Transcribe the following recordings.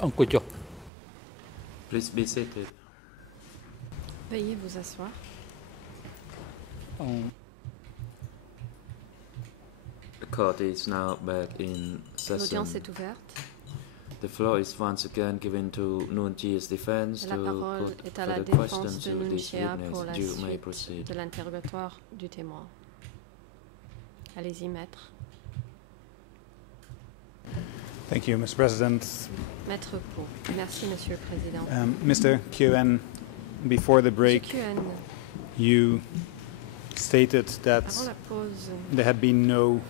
Uncle Joe. Please be seated. Veuillez vous asseoir. The court is now back in session. L'audience est ouverte. The floor is once again given to Nuon Chia's defense La to parole put est à la further défense questions de to Nuon this Chia pour witness. la You may suite proceed. de l'interrogatoire du témoin. Allez-y, maître. Thank you, Mr. President. Maître Pau. Merci, Monsieur le Président. Mr. Quen, before the break, Monsieur Quen, you stated that avant la pause, there had been no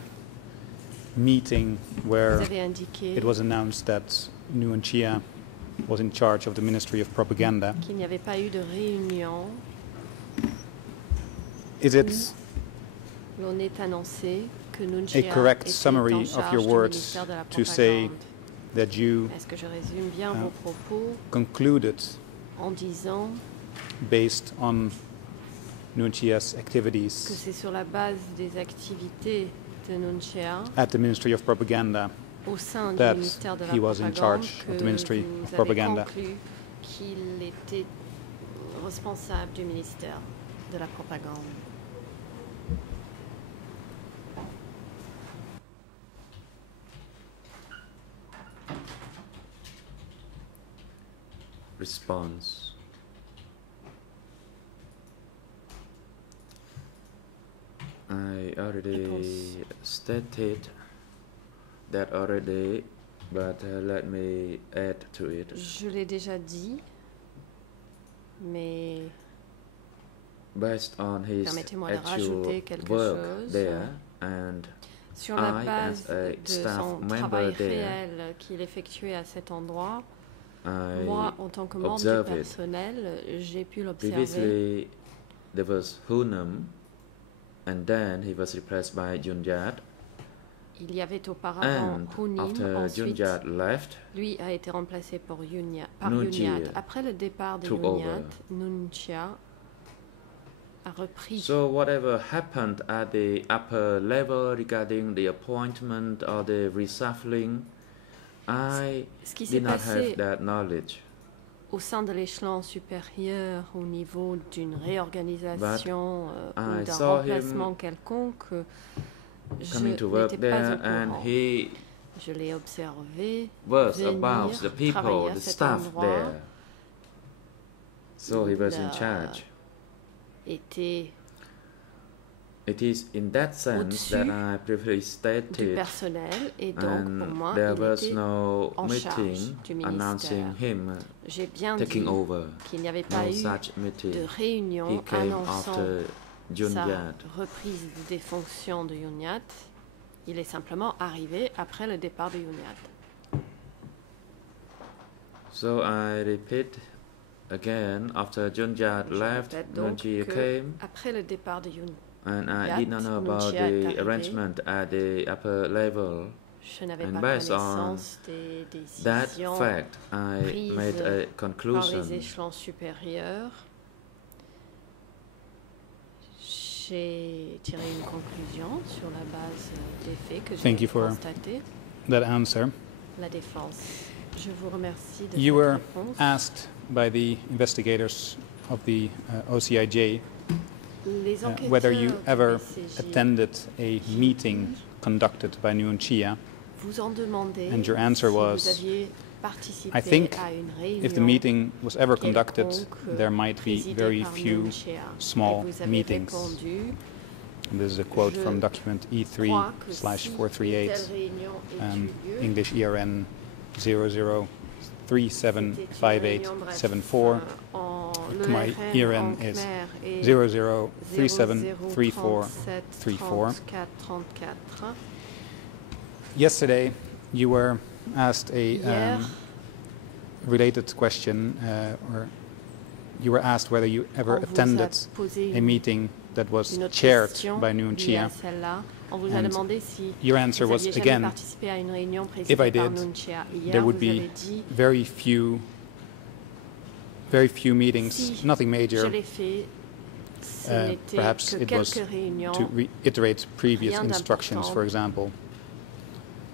meeting vous where avez indiqué it was announced that Nuon Chia was in charge of the Ministry of Propaganda. qu'il n'y avait pas eu de réunion. Is it L'on est annoncé que Nuon a Chia correct était summary en of charge your du words ministère de la to say propagande? that you Est-ce que je résume bien vos propos concluded en disant based on Nuon Chia's que activities c'est sur la base des activités de Nuon Chia at the Ministry of Propaganda au sein du that ministère de la he was in propagande charge que of the Ministry vous of avez Propaganda? conclu qu'il était responsable du ministère de la propagande. Response. I already stated that already, but let me add to it. Je l'ai déjà dit, mais Based on his permettez-moi de actual rajouter quelque work chose. there and Sur la I, base as a de staff son member travail there, réel qu'il effectuait à cet endroit, I moi, en tant que membre du observed it. personnel, j'ai pu l'observer. Previously, there was Hunam, and then he was replaced by Junjat. Il y avait auparavant And Hunim, after ensuite Junjat left, lui a été remplacé par Yunyat. Nuon Chia Après le départ de took Yunyat, over. Nuon Chia a repris. so whatever happened at the upper level regarding the appointment or the reshuffling, I Ce qui s'est did not passé have that knowledge. au sein de l'échelon supérieur au niveau d'une réorganisation I ou d'un saw him remplacement quelconque, je coming to work n'étais pas there, au and courant. he Je l'ai observé was venir about the people, travailler à the cet staff endroit. there. So he was in La- charge. était It is in that sense that au-dessus I previously du stated, personnel et donc pour and moi there il was était no en charge meeting du ministère. announcing him J'ai bien dit taking over. qu'il n'y avait pas No eu such de meeting. He réunion came annonçant after sa Junjat. reprise des fonctions de Yunyat. Il est simplement arrivé après le départ de Yunyat. So I repeat again, after Junjat Je left, répète Nuon donc Chia que came, après le départ de Yunyat, and I did not know Nuon about Chia est the arrivé. arrangement at the upper level. je n'avais And pas based on connaissance des That décisions fact, I prises made a par conclusion. les échelons supérieurs. J'ai tiré une conclusion sur la base des faits que Thank j'ai you for constatés. that answer. La défense. Je vous remercie de You cette were réponse. asked by the investigators of the OCIJ Les enquêteurs whether you du ever BCJ attended a meeting conducted by Nuon Chia. vous ont demandé And your answer si was, vous aviez participé I think à une réunion if the meeting was ever conducted, quelconque there might be présidée very par few Nuon Chia. small Et vous avez meetings. répondu, And this is a quote Je from document crois que si une E3/438, telle réunion ait eu lieu, English ERN c'était une réunion bref, 00375874. le My RN ERN en is Khmer est 00373434. 34. Yesterday, you were asked a Hier, related question, or you were asked whether you ever on vous a attended posé a meeting that was une autre chaired question by Nuon liée Chia. à celle-là. On vous a And demandé si your answer vous was aviez jamais again, participé à une réunion if I présidée par did, Nuon Chia. Hier, there vous would avez be dit, very few meetings, si nothing je major. l'ai fait, ce n'était Perhaps que it was quelques réunions, to reiterate previous rien instructions, d'important. for example.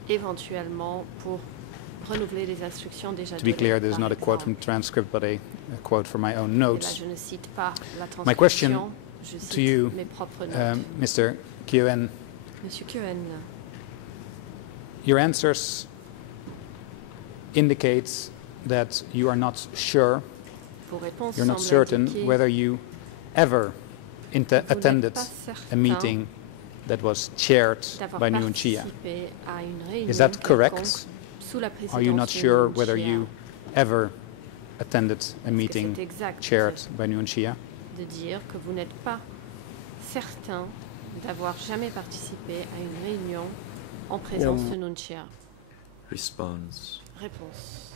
éventuellement pour renouveler les instructions déjà To be données. clear, this is Par not a quote from exemple. the transcript, but a quote from my own Et là, notes. je ne cite pas la My question transcription, je cite to you, mes propres notes. Mr. Kyoen, Monsieur Cohen, your answers indicate that you are not sure, vos réponses you're not semblent certain indiquer whether you ever que vous n'êtes attended pas a certain meeting that was chaired d'avoir by Nguyen Chia. participé à une réunion Is that quelconque correct? sous la présidence Are you not de sure Nguyen whether Chia. you ever attended a Est-ce que meeting c'est exact chaired by Nguyen Chia? de dire que vous n'êtes pas certain d'avoir jamais participé à une réunion en présence de Nguyen Chia. Response. Réponse.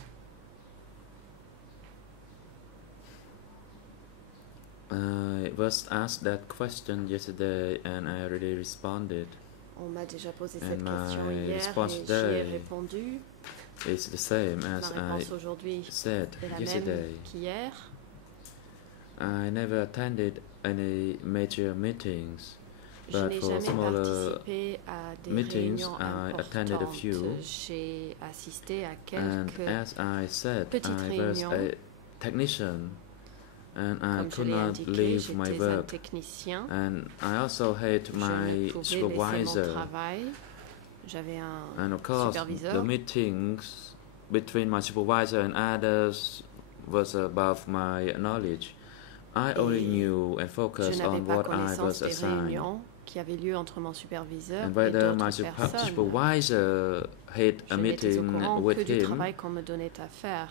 I was asked that question yesterday and I already responded. On m'a déjà posé And cette question my hier response et j'y ai today répondu. It's the same Ma as I réponse aujourd'hui said est la yesterday. même qu'hier. I never attended any major meetings, Je but n'ai for jamais smaller participé à des meetings, réunions I attended a few. importantes. J'ai assisté à and quelques, as I said, petites I was réunions. a technician and I comme je could l'ai not indiqué, leave my j'étais un work. technicien. And I also hate Je ne my pouvais laisser mon supervisor. travail. J'avais un And of course, the superviseur. meetings between my supervisor and others was above my knowledge. I only Et knew and Je focused n'avais on pas what I connaissance was des assigned. réunions qui avaient lieu entre mon superviseur And et whether my d'autres personnes. supervisor had Je a n'étais au meeting courant que with du him, travail qu'on me donnait à faire.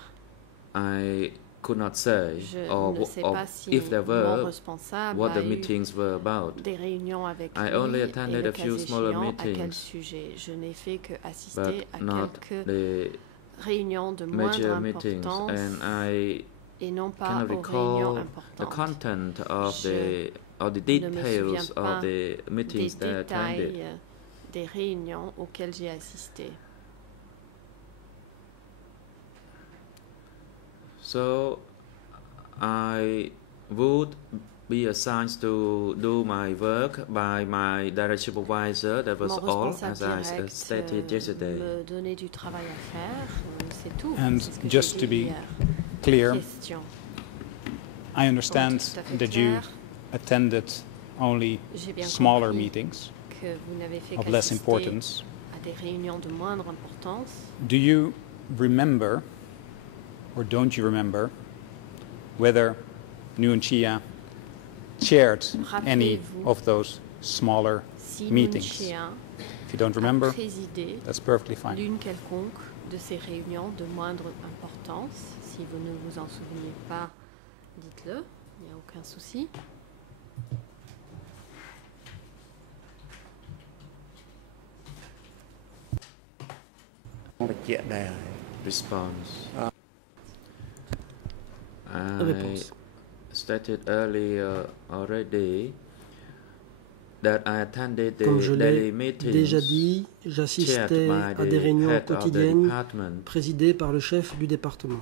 I could not say, Je or, ne sais or pas si if there mon were, responsable what a the eu meetings were about. des réunions avec I lui only et attended le a few cas smaller échéant, à quel meetings, sujet. Je n'ai fait que but assister à not quelques the réunions de moindre major meetings, importance and I et non pas cannot aux réunions recall the importantes. content of Je the ne me details souviens of pas the Des meetings that I attended. détails des réunions auxquelles j'ai assisté. So I would be assigned to do my work by my direct supervisor. That was Mon all, responsable as I direct stated yesterday. me donnait du travail à faire, c'est tout. And C'est ce que just j'ai to dit be hier. clear, Question. I understand Pour être tout à fait that you clair, attended only j'ai bien smaller compris meetings que vous n'avez fait of less qu'assister importance. à des réunions de moindre importance. Do you remember, or don't you remember, whether Nguyen Chia chaired any Rappelez-vous of those smaller si meetings? Nguyen Chia If you don't a remember, présidé that's perfectly fine. l'une quelconque de ces réunions de moindre importance. Si vous ne vous en souveniez pas, dites-le, il n'y a aucun souci. Response. Réponse. I stated earlier already that I attended Comme the je daily l'ai meetings déjà dit, chaired j'assistais by à des the réunions head of the quotidiennes department. présidées par le chef du département.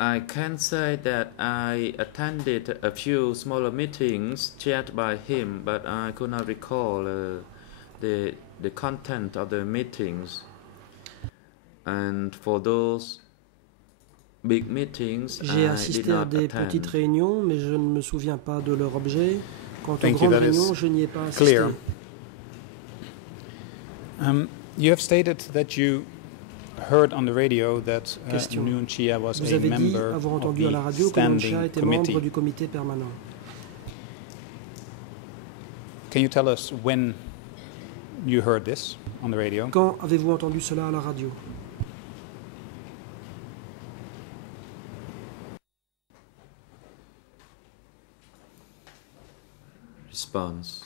I can say that I attended a few smaller meetings chaired by him, but I could not recall the content of the meetings. And for those big meetings, J'ai I did assisté à not des attend. petites réunions, mais je ne me souviens pas de leur objet. Quant aux Thank you, grandes that is réunions, je n'y ai pas assisté. clear. You have stated that you heard on the radio that Question. Nguyen Chia was Vous a avez dit member avoir of entendu à la the radio que Nguyen Chia standing était membre committee. du comité permanent. Can you tell us when you heard this on the radio? Quand avez-vous entendu cela à la radio? Response.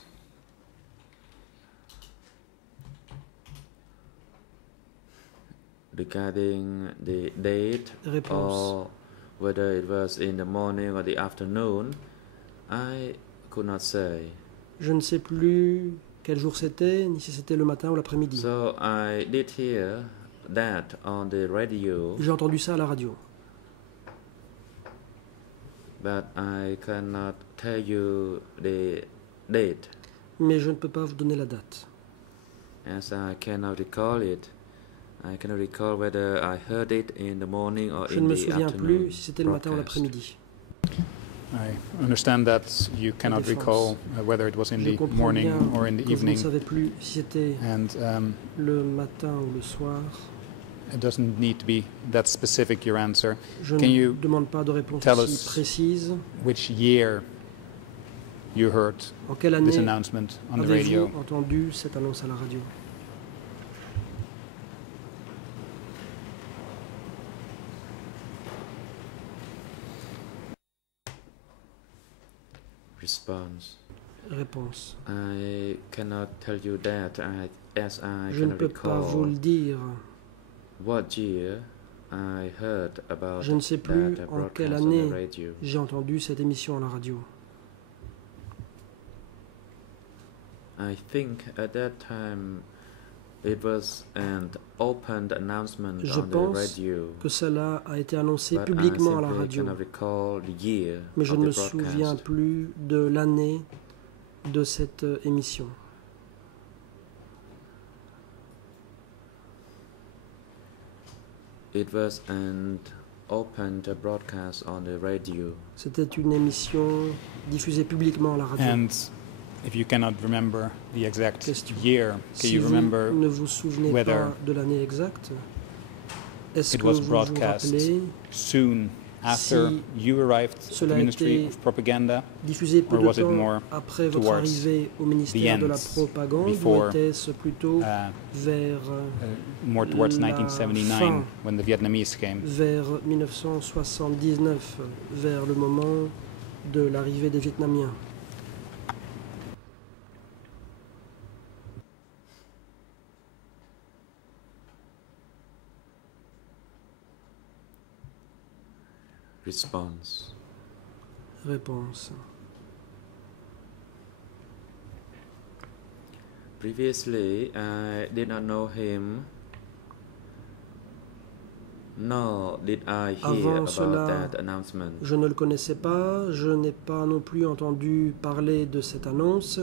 Regarding the date Réponse. or whether it was in the morning or the afternoon, I could not say. Je ne sais plus quel jour c'était, ni si c'était le matin ou l'après-midi. So I did hear that on the radio, J'ai entendu ça à la radio. but I cannot tell you the date. Mais je ne peux pas vous donner la date. as I cannot recall it. I cannot recall whether I heard it in the morning or Je in ne me the souviens afternoon plus si c'était le matin ou broadcast. l'après-midi. I understand that you cannot défense. recall whether it was in Je the comprends morning bien or in the que vous ne evening, savez plus si c'était and le matin ou le soir. it doesn't need to be that specific, your answer. Je Can ne you demande pas de réponse tell aussi us précise. Which year you heard En quelle this année announcement on the radio? avez-vous entendu cette annonce à la radio? Response. Réponse. I cannot tell you that as I Je ne cannot peux pas vous le recall dire. what year I heard about Je ne sais plus that en quelle broadcast on année the radio. j'ai entendu cette émission à la radio. I think at that time it was an open announcement Je on the pense radio. Que cela a été annoncé But publiquement à la I simply radio. cannot recall the year Mais je of ne the me souviens broadcast. plus de l'année de cette émission. It was an open broadcast on the radio. C'était une émission diffusée publiquement à la radio. And if you cannot remember the exact Question. year, can Si you vous remember ne vous souvenez whether pas de l'année exacte, est-ce it que was vous vous broadcast rappelez soon after si you arrived at the cela a Ministry été of Propaganda, diffusé peu Or de was it temps more après votre towards arrivée au ministère de la end, propagande, before, ou était-ce plutôt vers, more towards La 1979 fin. when the Vietnamese came? vers 1979, vers le moment de l'arrivée des Vietnamiens? Response. Réponse. Previously, I did not know him, nor did I hear Avant about cela, that announcement. Je ne le connaissais pas, je n'ai pas non plus entendu parler de cette annonce,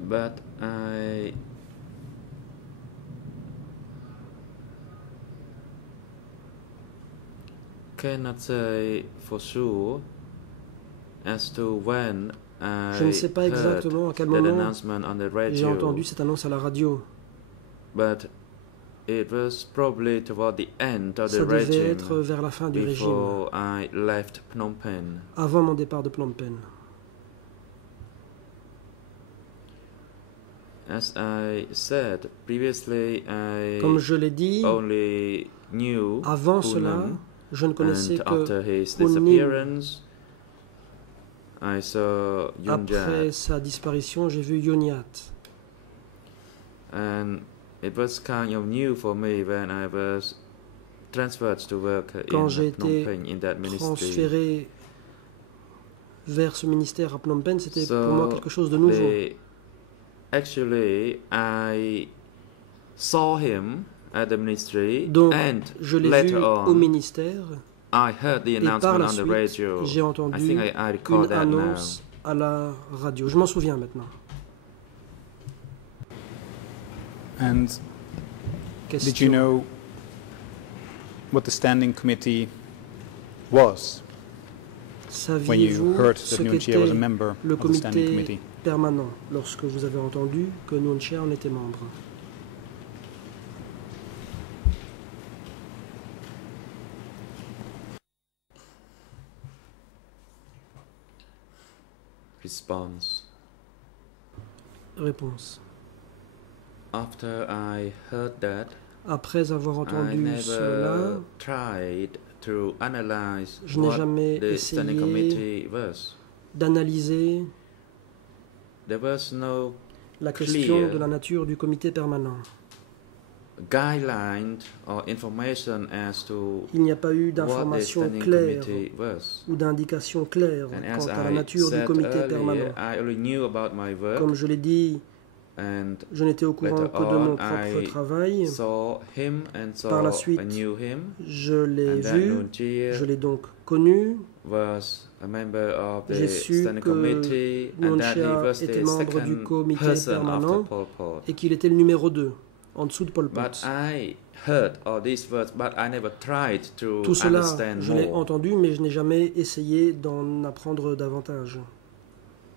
But I cannot say for sure as to when je ne I sais pas heard exactement à quel that moment announcement on the j'ai radio, entendu cette annonce à la radio. but it was probably toward the end of Ça the devait regime être vers la fin du régime, before I left Phnom Penh. avant mon départ de Phnom Penh. As I said previously, I Comme je l'ai dit, only knew avant Hu cela, Nam, je ne connaissais and after que his Hu Nim. disappearance, I saw Yun Après Jat, sa disparition, j'ai vu Yoniat. and it was kind of new for me when I was transferred to work Quand in j'ai Phnom été Penh in that ministry. Transféré vers ce ministère à Phnom Penh, c'était So pour moi quelque chose de nouveau. Actually, I saw him at the ministry, Donc, and je l'ai later vu au on, ministère I heard the et par announcement la on the suite, radio. j'ai I entendu think I recall une that now. annonce à la radio. Je m'en souviens maintenant. And Question. did you know what the standing committee was when you Saviez-vous heard ce that Nuon Chea was a qu'était member le of the standing comité committee? permanent lorsque vous avez entendu que Nuon Chea en était membre? Response. Réponse. After I heard that, Après avoir I entendu cela, never tried to analyze je n'ai what jamais the standing essayé committee was. d'analyser There was no la question clear de la nature du comité permanent. guideline or information as to Il n'y a pas eu what the d'informations standing claires committee was. ou d'indications claires And quant as à la I nature du said comité earlier, permanent. I only knew about my work, Comme je l'ai dit, and je n'étais au courant later que de mon on propre I travail. saw him and Par la saw suite, I knew him, Je l'ai and that vu, Nuon Chea je l'ai donc connu, was a member of J'ai the su standing que committee and that he Nuon was Chea the était membre du second comité person after permanent Pol Pot. et qu'il était le numéro 2, en dessous de Pol Pot. But I heard all these words, but I never tried to Tout cela, understand je l'ai more. entendu, mais je n'ai jamais essayé d'en apprendre davantage.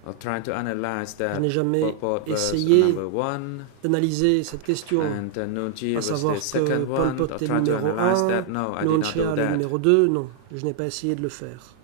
Or trying to analyze Je that n'ai jamais Pol Pot was essayé number one d'analyser cette question, and Nuon Chea à was savoir the que second Pol one. Pot Or est le trying to numéro analyse 1, that. No, I did Nuon not Chea do le that. numéro 2, non, je n'ai pas essayé de le faire.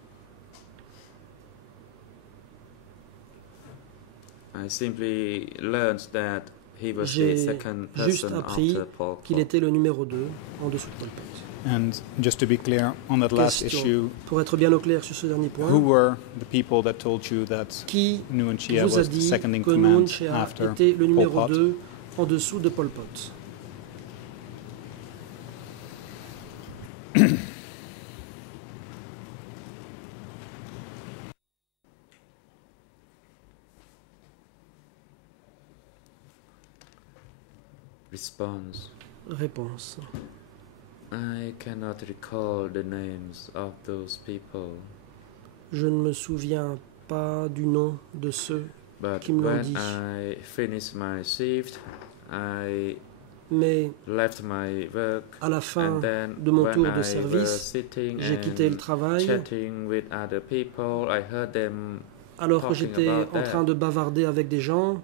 I simply learned that he was the J'ai second juste person appris after Pol qu'il Pot. était le numéro 2, en dessous de Pol Pot. And just to be clear on that last Question. issue, Pour être bien au clair sur ce dernier point, who were the people that told you that qui Nuon Chea vous a was the dit second in que Nuon command Chea after était le Pol numéro Pot? 2 en dessous de Pol Pot? Response. Réponse. I cannot recall the names of those people, Je ne me souviens pas du nom de ceux, but Qui me l'ont when dit. I finished my shift, I mais left my work, à la fin and then de mon when tour de I was service, sitting j'ai quitté le and travail. chatting with other people, I heard them, Alors que talking j'étais about en train de bavarder avec des gens,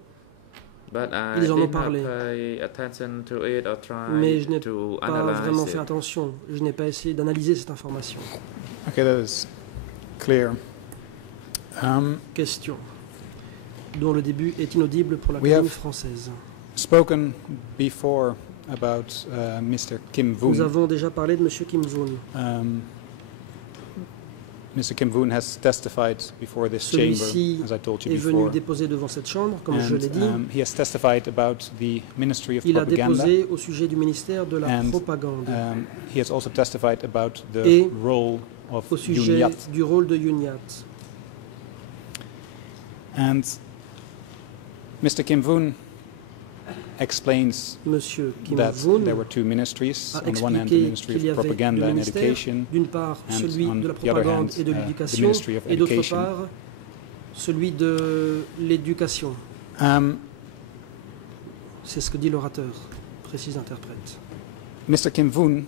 but I Ils en ont did not parlé. pay attention to it or mais try je n'ai to pas analyze vraiment it. fait attention. Je n'ai pas essayé d'analyser cette information. Okay, that is clear. Question, dont le début est inaudible pour la We commune have- française. Spoken before about Mr. Kim Nous Voon. avons déjà parlé de M. Kim Voon. Mr. Kim Voon has testified before this Celui-ci chamber, as I told you est venu before. déposer devant cette chambre, comme je l'ai dit. And he has testified about the Ministry of Il a Propaganda. déposé au sujet du ministère de la And, propagande, He has also testified about the Et role of au sujet Yat. du rôle de Yunyat. And Mr. Kim Voon explains Monsieur Kim that Voon there were two ministries. a On the one hand, the expliqué Ministry qu'il y of avait Propaganda deux and ministères, Education, d'une part and celui on de la the other propagande hand, et de the l'éducation, Ministry of et d'autre Education. part celui de l'éducation. C'est ce que dit l'orateur, précise l'interprète. Mr. Kim Voon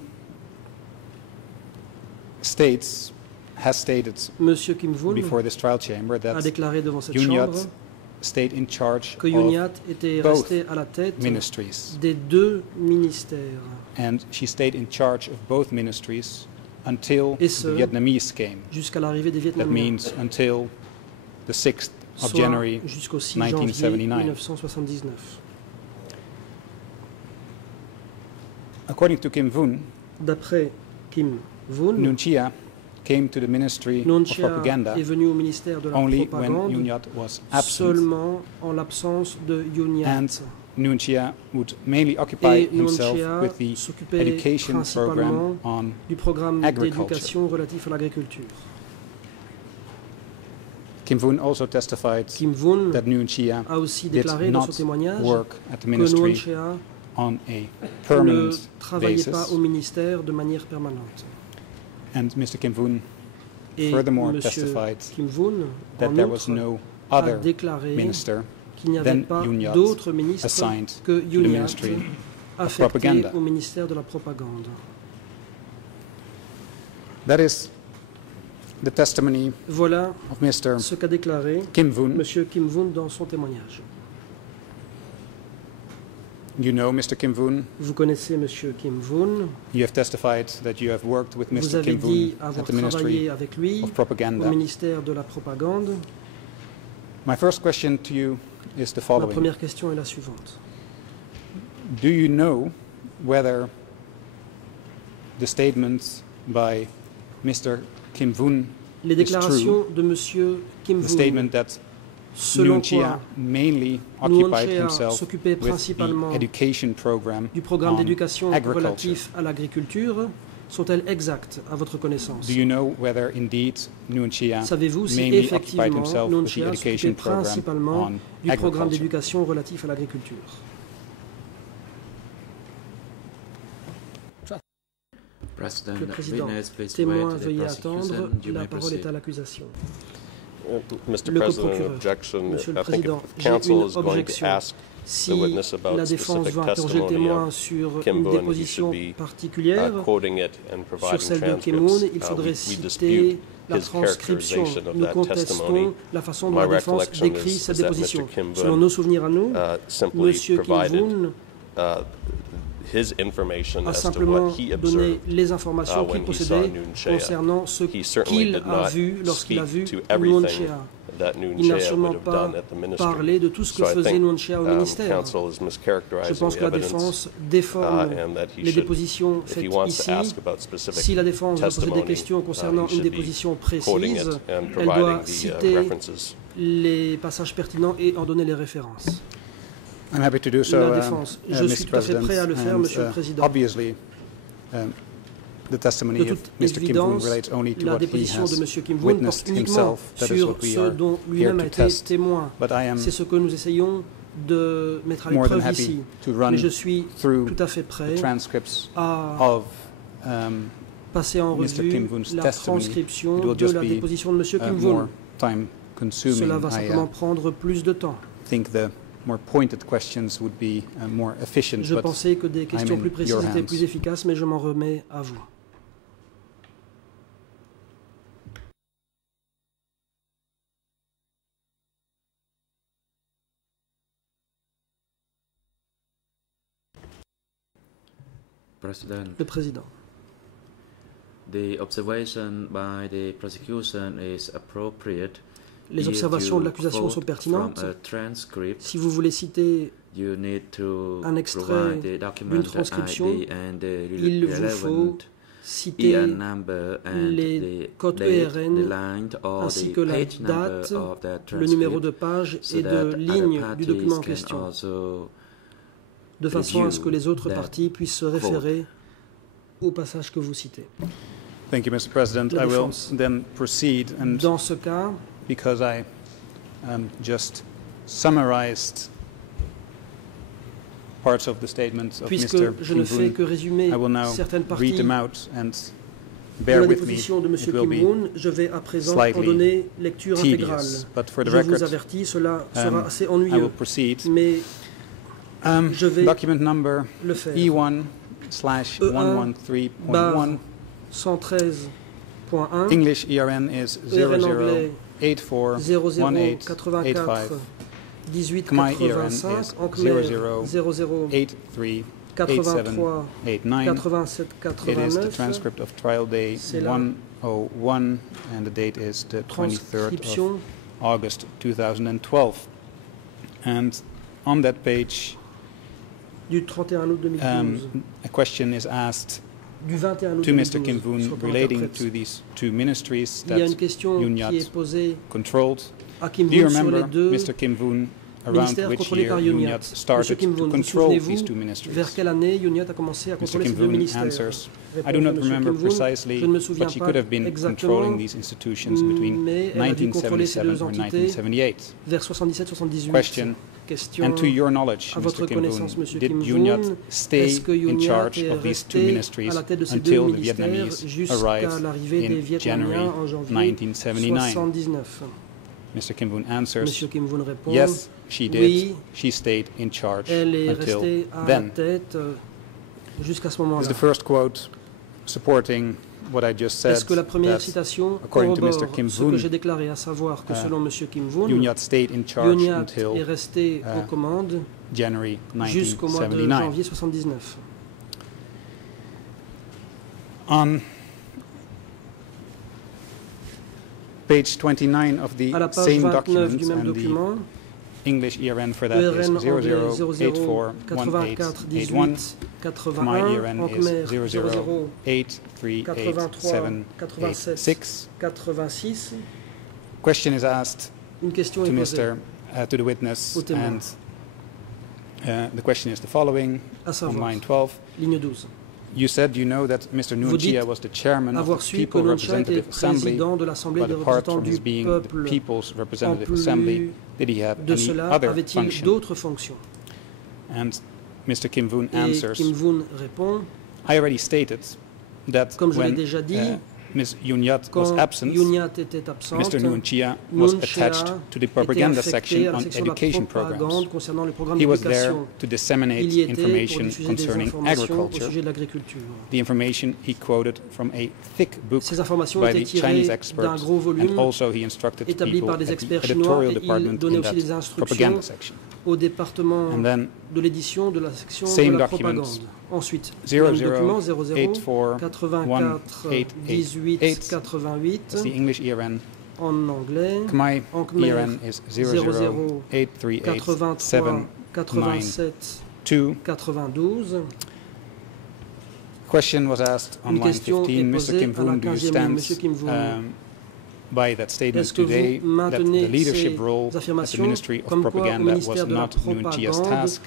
has stated Monsieur Kim Voon before this trial chamber a that déclaré devant cette Yunyat chambre stayed in charge que of Yunyat était both resté à la tête ministries, des deux ministères. and she stayed in charge of both ministries until Et ce, the Vietnamese came. jusqu'à l'arrivée des That Vietnamiens, means until the 6th of soit January jusqu'au 6 janvier 1979. 1979. According to Kim Voon, D'après Kim Voon, Nuon Chea came to the Ministry Nuon of Chea Propaganda est venu au ministère de la only when propagande Yunyat was absent, seulement en l'absence de Yunyat. and Nuon Chea would mainly occupy Et Nuon himself Chea with the s'occupait education program principalement on du programme agriculture. d'éducation relatif à l'agriculture. Kim Voon also testified Kim Voon that Nuon Chea a aussi did déclaré dans son not témoignage work at the que Nuon ministry Chea on a ne permanent travaillait pas basis, au ministère de manière permanente. and Mr. Kim Voon Et furthermore M. testified Kim Voon, that en there was outre, no a other déclaré minister qu'il n'y avait than pas Yunyat d'autres ministres assigned que to the Yunyat Ministry of affectés Propaganda. au ministère de la propagande. That is the testimony Voilà of Mr. ce qu'a déclaré Kim Voon. M. Kim Voon dans son témoignage. You know Mr. Kim Voon. Vous connaissez M. Kim Voon. You have testified that you have worked with Vous Mr. avez Kim Voon dit at avoir the Ministry travaillé avec lui of au Propaganda. ministère de la propagande. My first question to you is the Ma following. première question est la suivante. Do you know whether the statements by Mr. Kim Voon Les is true, déclarations de M. Kim the Voon, statement that selon Nuon Chea quoi mainly Nuon occupied Chea himself s'occupait with the principalement education program du programme on d'éducation agriculture. relatif à l'agriculture, sont-elles exactes à votre connaissance? Do you know whether indeed Nuon Chea Savez-vous si mainly occupied effectivement himself Nuon with the Chea s'occupait education program principalement on du programme agriculture? d'éducation relatif à l'agriculture? President, Le président, witness, please témoin, wait to the veuillez attendre. prosecution. You La may parole est proceed. à l'accusation. Mr. Le President, coprocureur. objection. Monsieur le I think Président, if j'ai counsel une is going to objection. ask Si the witness about la défense specific veut interroger le testimony témoin of sur Kim une Moon, he déposition should be particulière, quoting it and sur providing celle de Kim Moon, transcripts. il faudrait We citer dispute la his transcription. characterization of Nous that contestons testimony. la façon dont My la défense recollection décrit is cette that déposition. Mr. Kim Selon Moon, nos souvenirs à nous, simply Monsieur Kim provided Moon his information a as to simplement what he donné observed les informations when qu'il he possédait saw Noon Chea. concernant ce He certainly qu'il did a not vu lorsqu'il a vu speak to Noon everything Chea. that Noon Il n'a Chea sûrement would have pas done at the ministry. parlé de tout ce que So I faisait think, Noon Chea au ministère. counsel is Je mischaracterizing pense the que la evidence, défense déforme and that he les should, dépositions if he faites wants ici. to ask about specific Si la défense veut poser des testimony, questions concernant he une should be déposition quoting it précise, and elle doit providing the citer references. les passages pertinents et en donner les références. I'm happy to do so, La défense. Je Mr. suis tout à fait President. prêt à le faire, And, Monsieur le Président. Obviously, the testimony De of toute Mr. Kim Moon évidence, relates only to la what he déposition has de M. Kim Moon witnessed porte uniquement himself. That is sur what we ce are dont here lui-même a to été test. témoin. But I am C'est ce que nous essayons de mettre à more than l'épreuve happy ici. to run Mais je suis through tout à fait prêt the transcripts à of passer en Mr. revue Kim Moon's la testimony. transcription It will de just la be déposition de M. Kim more Moon. time consuming. Cela va I simplement prendre plus de temps. think the more pointed questions would be more efficient. Je but pensais que des questions in plus précises your étaient hands. plus efficaces, mais je m'en remets à vous. President, Le Président. the observation by the prosecution is appropriate. Les If observations you de l'accusation quote sont pertinentes. From a transcript, Si vous voulez citer you need to un extrait provide the document d'une transcription, ID and the il vous faut relevant citer EN number and les the codes date, ERN, the line or ainsi the que la page number date, of that le numéro transcript, de page so et de that ligne other du document en parties can question, also de façon à ce que les autres that parties puissent se référer au passage que vous citez. Thank you, Mr. President. La I will défense. then proceed, and Dans ce cas, because I just summarized parts of the statement of puisque Mr. je ne Kim fais Moon, que résumer I will now certaines read parties them out and de bear la with me. déposition de M. It will Kim be Moon, je vais à présent en slightly donner lecture intégrale. tedious, but for the Je vous record, avertis, cela sera assez I will ennuyeux, proceed. mais je vais Document number le faire. E1/113.1. 113.1, English ERN is ERN anglais 00841885. 0084 1885, en Khmer khmer ERN is 00 83 83 89. 87 It is the 89, transcript of trial day C'est la 101, and the date is the 23rd of transcription August 2012. And on that page, du 31 août 2012, a question is asked du 21 août to Mr. Kim 2012, Moon sur le plan relating interprète. to these two ministries Il y a une that question Yoon qui Yat est posée controlled. à Kim Do you Moon sur les remember, deux Mr. Kim Moon, around ministères which contrôlés year par Yoon Yoon Yat Yat. started Monsieur Kim to Moon, vous control these souvenez-vous two vers ministries? quelle année Yoon Yat a commencé à Mr. contrôler Kim ces deux Moon ministères? answers, Réponse I do de not Monsieur remember Kim Moon, precisely, je ne me souviens but she pas could have been exactement, controlling these institutions between mais elle a dû contrôler ces 1977 deux or entités 1978. vers 77-78. Question, Question and to your knowledge, à votre Mr. Kim Moon, connaissance, Monsieur did Kim Yoon Yat Moon, stay est-ce que in Yoon Yat charge est of these two resté ministries à la tête de ces deux until the ministères Vietnamese jusqu'à arrived l'arrivée des in Vietnamiens January en janvier 1979? 79? Mr. Kim Moon answers, Monsieur Kim Moon répond, yes, she did. oui, She stayed in charge elle est until restée à la then. tête jusqu'à ce Is moment-là. the first quote supporting what I just said? Est-ce que la première that citation according to corrobore Mr. Kim ce que Moon, j'ai déclaré, à savoir que selon Monsieur Kim Moon, Yoon Yat stayed in Yoon charge Yat until est resté aux commandes January jusqu'au mois de 1979. janvier 79. On page 29 of the À la page same 29 document, du même and the document, English ERN for that is ERN anglais 00 84 00841881. 18 Khmer 81, ERN en is khmer 00 00838786. 86. Question is asked Une question to est posée, to the witness, Au témoin. and the question is the following à on savoir, line 12. ligne 12. You said you know that Mr. Vous Noon dites Chia was the chairman of avoir the su que People Noon Chia était Representative Assembly, président de l'Assemblée but des apart représentants from du his being the peuple. People's En Representative Assembly, plus did he have de any cela, other avait-il function? d'autres fonctions? And Mr. Kim Voon Et answers, Kim Voon répond, I already stated that Comme je l'ai when déjà dit, Ms. Yunyat was quand absent, Yunyat était absente, Mr. Nuncia was Nuncia attached to the était propaganda affecté section à la on section de la education propagande programs. concernant les programmes He was there d'éducation. to disseminate Il y était pour information diffuser des concerning informations au agriculture. sujet de l'agriculture. The information he quoted from a thick book Ces informations by étaient the Chinese tirées d'un experts, gros volume and also he instructed établi people par at des the experts chinois editorial et il department donnait in aussi des that instructions propaganda section. au département And then de l'édition de la section Same de la documents, propagande. Ensuite, 00 même document 00 84 84 18 That's 88 the English ERN. en anglais, Khmer en Khmer ERN is 00 838 83 87 2. 92. Question was asked on Une line question 15. est Mr. posée Kim à la Voon, do you 15e ligne. stand Monsieur Kim Voon, by that statement est-ce que today vous that the maintenez leadership ces role at the affirmations Ministry of comme quoi au Propaganda was ministère de la not Nuncia's propagande, task?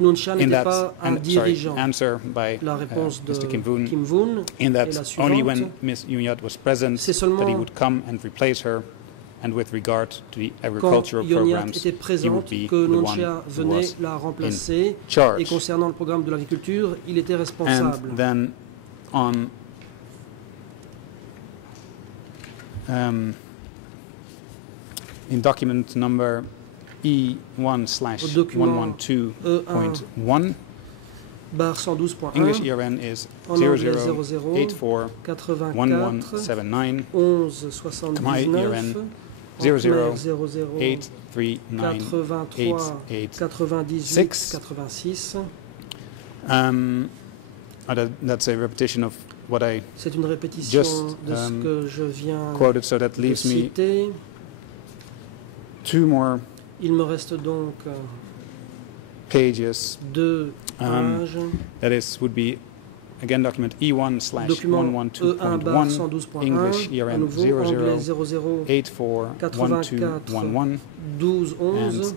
Nuncia In n'était that pas un dirigeant. answer by La réponse de Mr. Kim Voon, Kim Voon in est that la only suivante. when Ms. Yunyat was present C'est that he seulement would come and replace her, and with regard to the quand agricultural Yunyat programs, était he would présente be que the one Nuncia who venait was la remplacer. Et charge. concernant le programme de l'agriculture, il était responsable. And then on in document number E1/112.1, Barre 112.1, English ERN is en anglais 0084 84 1179, 11 Khmer 79, ERN en Khmer 00 00 839 83 886. 98 86. That's a repetition of what I C'est une répétition Just, de ce que je viens quoted, so that de leaves me citer. 2 more Il me reste donc pages. 2 pages. That is, would be again document Document E1 barre E1/112.1, English 112.1, à ERN nouveau, anglais 00 84 1211, 12 11, and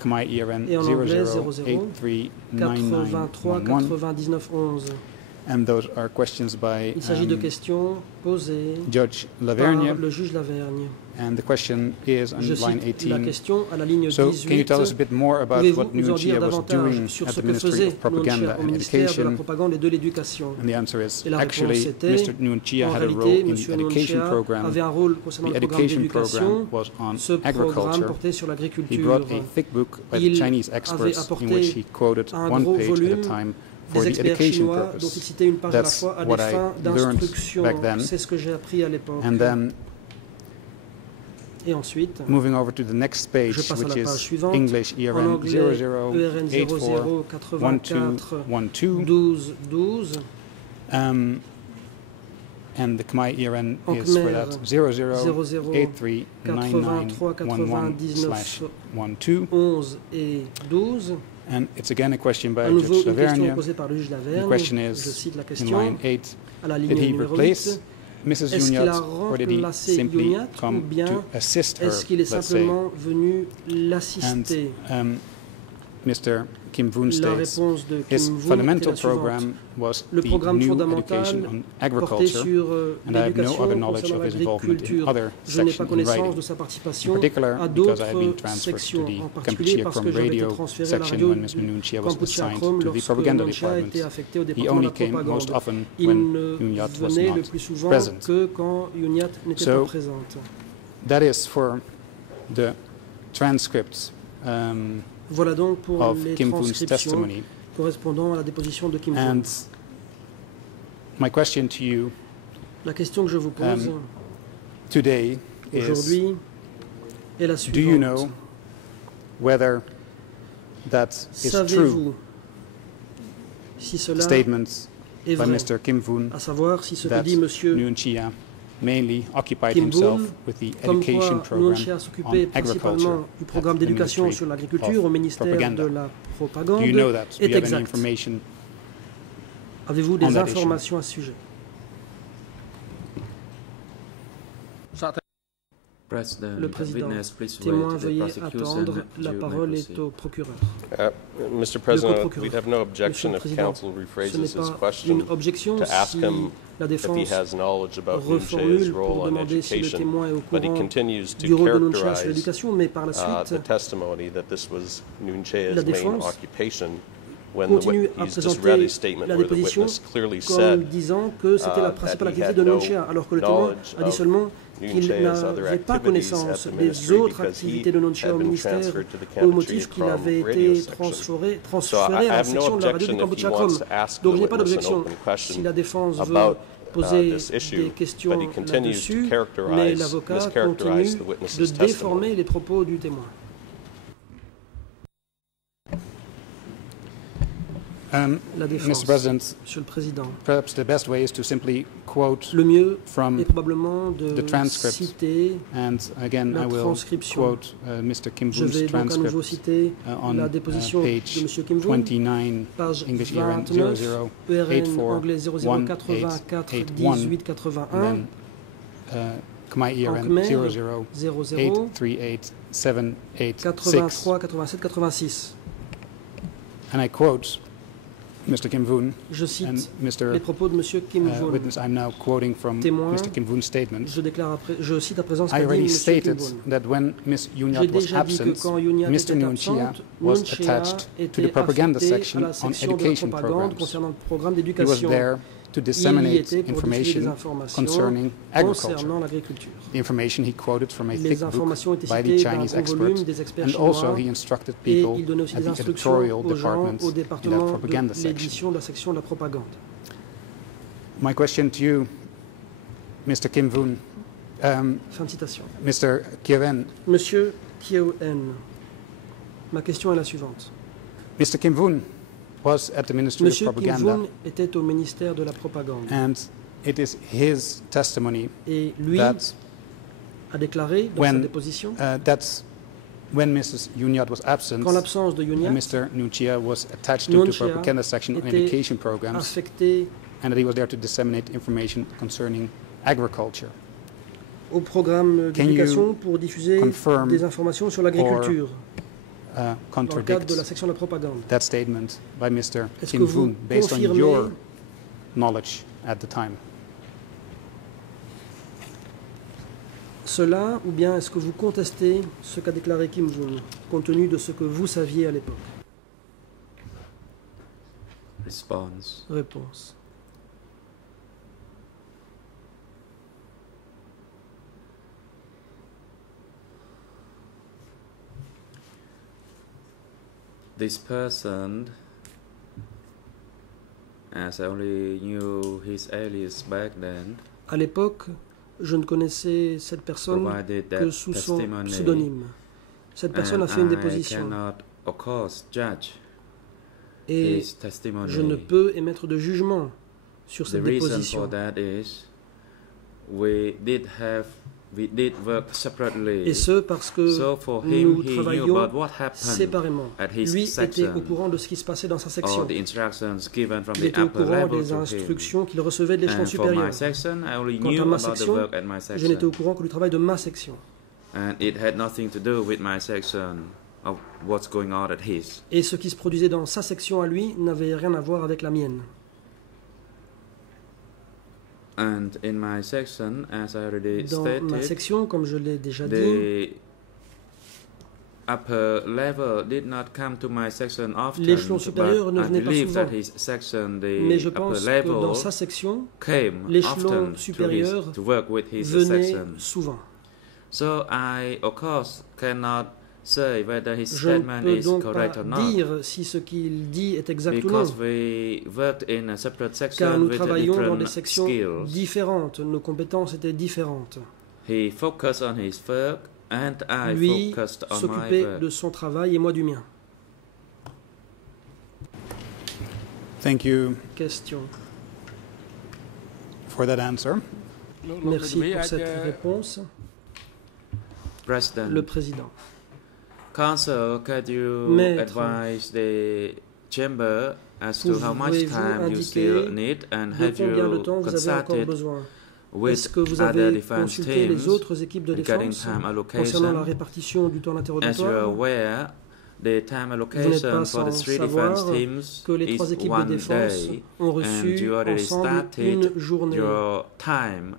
Khmer ERN et en anglais 00 83 839911. 99 11. And those are questions by Il s'agit de questions posées Judge par Lavergne, le juge Lavergne. and the question is on Je line cite la 18. question à la ligne So, 18. can you tell us a bit more about Pouvez-vous what nous en dire Nuncia was davantage doing sur at ce the que Ministry faisait of Propaganda Nuncia au and ministère de la Education? propagande et de l'éducation? And the answer is, Et la actually, réponse était, Mr. Nuncia en had a role réalité, in the M. education Nuncia program. avait un rôle concernant The le programme education d'éducation. program was on Ce programme agriculture. portait sur He l'agriculture. brought a thick book by the Il Chinese avait experts in apporté which he quoted un one gros page at a volume time for Des the experts education chinois dont il purpose. citait une page à la That's fois à des what I fins learned d'instruction. back then. C'est ce que j'ai appris à l'époque. And then Et ensuite, moving over to the next page, je passe à which la page is suivante. English En ERN anglais, 00 ERN 84 00 84 1212. 12 12. And the Khmer ERN En is for Khmer, that 00 00 83 83 9911/12. 11 et 12. And it's again a question by À nouveau, Judge une question Lavergne. posée par le juge The Lavergne. question Je is, cite la in question line 8, à la did ligne he numéro replace 8. Mrs. Est-ce qu'il a Yunyat, or did he remplacé simply Yunyat ou come bien to assist her, est-ce qu'il est let's say? simplement venu And l'assister? Mr. Kim Voon La states, réponse de his Kim Voon était fundamental la suivante. program was Le the programme new fondamental education on porté agriculture, sur and I have no l'éducation other knowledge concernant of his involvement in l'agriculture. other Je n'ai pas sections in connaissance writing. de sa In participation particular, à because I had been d'autres transferred to sections, the en particulier Kampuchea parce Krom que j'avais été radio transféré à la section radio when Ms. Nuncia was Kampuchea assigned Krom to the lorsque propaganda Nuncia a été department. affecté au He département de only la came most propagande. often Il when ne Yunyat was venait le not plus souvent present. que quand Yunyat n'était So, pas présente. That is for the transcripts Voilà donc pour of les Kim Voon's transcriptions testimony. correspondant à la déposition de Kim Voon. And my question to you La question que je vous pose today is, aujourd'hui est la do suivante. you know whether that is true, Savez-vous si cela statements est by vrai, Mr. Kim Voon, à savoir si ce que that dit Monsieur Nuncia mainly occupied Kim himself Voon, with the comme education quoi program Nuncia s'occupait on agriculture principalement du programme at the d'éducation Ministry sur l'agriculture of au ministère Propaganda. de la propagande Do you know that? Do est you have any exact. information? Avez-vous on des that issue? informations à ce sujet? President, Le président, witness, please témoin, wait. The veuillez prosecution, attendre. La you may parole est proceed. au procureur. Mr. President, co-procureur. we'd have no Monsieur objection le if Président, counsel ce n'est rephrases his pas question une objection to ask si him la if he défense has knowledge about Nuncia's reformule role pour on demander si le education, témoin est au but he courant continues to du rôle de Nuncia sur characterize l'éducation, mais par la the suite, testimony that this was La Nuncia's main défense occupation continue à he's just read présenter his statement la where the déposition witness clearly comme said disant que c'était la that principale he activité had de no Nunchia, alors que le témoin knowledge a dit of seulement qu'il Nunchia's other n'avait pas activities at connaissance the des ministry autres because activités he de Nunchia had au been ministère transferred to the au Kampuchea motif qu'il Krom avait radio été section. transféré So à I la have no section de la radio du objection if he Kampuchea Krom. wants to ask Donc the je n'ai pas witness an d'objection open si question la défense veut about poser this issue, des questions but he continues là-dessus, to characterize, mais l'avocat mischaracterize continue the witness's de testimony. déformer les propos du témoin. La défense, Mr. President, Monsieur le Président. perhaps the best way is to simply quote Le mieux from est probablement de the transcript. citer, And again, la I will transcription. quote Mr. Kim Je Voon's vais donc à nouveau transcript citer on la déposition de page M. Kim Voon, 29, page English ERN 29, 00 ERN anglais 84 0084 and 1881, then Khmer ERN Khmer 00 00 838 786. 83 87 86. And I quote Mr. Kim Voon Je and cite les Mr. propos de M. Kim Voon. Witness. I'm now quoting from Témoin. Mr. Kim Voon's statement. Je cite à présent ce I qu'a dit already M. Kim stated Voon. that when Miss J'ai Yunyat was déjà dit que absent, quand Yunyat Mr. était Nunchia absente, was Nunchia attached to était the propaganda affecté à section la on section de la education propagande programs. concernant le programme He was d'éducation. there to Il y disseminate était pour diffuser des information informations concerning agriculture. concernant l'agriculture. The information he quoted from a Les thick book informations étaient by the citées d'un Chinese gros experts, volume des experts and also chinois, he instructed et people il donnait aussi at des the instructions editorial aux gens department au in that département propaganda de section. l'édition de la section de la propagande. My question to you, Mr. Kim Voon, Fin de citation. Mr. Kieven, Monsieur Kiew-en, ma question est la suivante. Mr. Kim Voon was at the Ministry Monsieur of Kim Propaganda, Voon était au ministère de la propagande and it is his testimony et lui that a déclaré dans sa when déposition that's when Mrs. Yunyat was absent, qu'en l'absence de Yunyat, Mr. Nunchia was attached to the Nunchia propaganda section on était education programs, affecté and that he was there to disseminate information concerning agriculture. au programme Can d'éducation pour diffuser confirm des informations sur l'agriculture dans le cadre Contradict de la section de la propagande. that statement by Mr. Est-ce Kim que vous Voon based on confirmez your knowledge at the time? cela, ou bien est-ce que vous contestez ce qu'a déclaré Kim Voon, compte tenu de ce que vous saviez à l'époque? Response. Réponse. This person, as I only knew his alias back then, À l'époque, je ne connaissais cette personne provided que that sous son testimony, pseudonyme. Cette personne a fait une and I déposition cannot, of course, judge et his testimony. je ne peux émettre de jugement sur The cette reason déposition. for that is we did work separately. Et ce parce que So for him, nous he knew travaillions about what happened séparément. at his Lui était section, au courant de ce qui se passait dans sa or section. the instructions given from Il the était au upper courant level des to him. instructions qu'il recevait de l'échelon And for supérieur. my section, I only Quant knew à ma about the section, work at my je n'étais au section, courant que du travail de ma section. and it had nothing to do with my section of what's going on at his. Et ce qui se produisait dans sa section à lui n'avait rien à voir avec la mienne. And in my section, as I already Dans ma stated, section, comme je l'ai déjà dit, the upper level did not come to my section often, l'échelon supérieur ne but I venait pas believe souvent. that his section, mais the je upper pense que dans level, sa section, came l'échelon often supérieur to work with his venait section. souvent. So I, of course, cannot say whether his Je ne statement peux is donc pas correct or not, dire si ce qu'il dit est exact ou non, because we worked in a separate car section nous with travaillons dans des different sections skills. différentes, nos compétences étaient différentes. He focused on his work, and I Lui focused on my s'occupait work. de son travail et moi du mien. Thank you Question. for that answer. Merci pour cette réponse. President, Le président. Counsel, could you Maître, advise the chamber as to how much pouvez-vous time you indiquer still need, and De have combien de you temps vous avez encore consulted besoin? Est-ce with que vous other avez defense consulté les teams autres équipes de regarding défense time concernant la allocation? répartition du temps As you are d'interrogatoire? aware, the time Vous n'êtes allocation pas for the sans three defense savoir teams que les trois is équipes de one défense day, ont and reçu you already ensemble une started journée. your time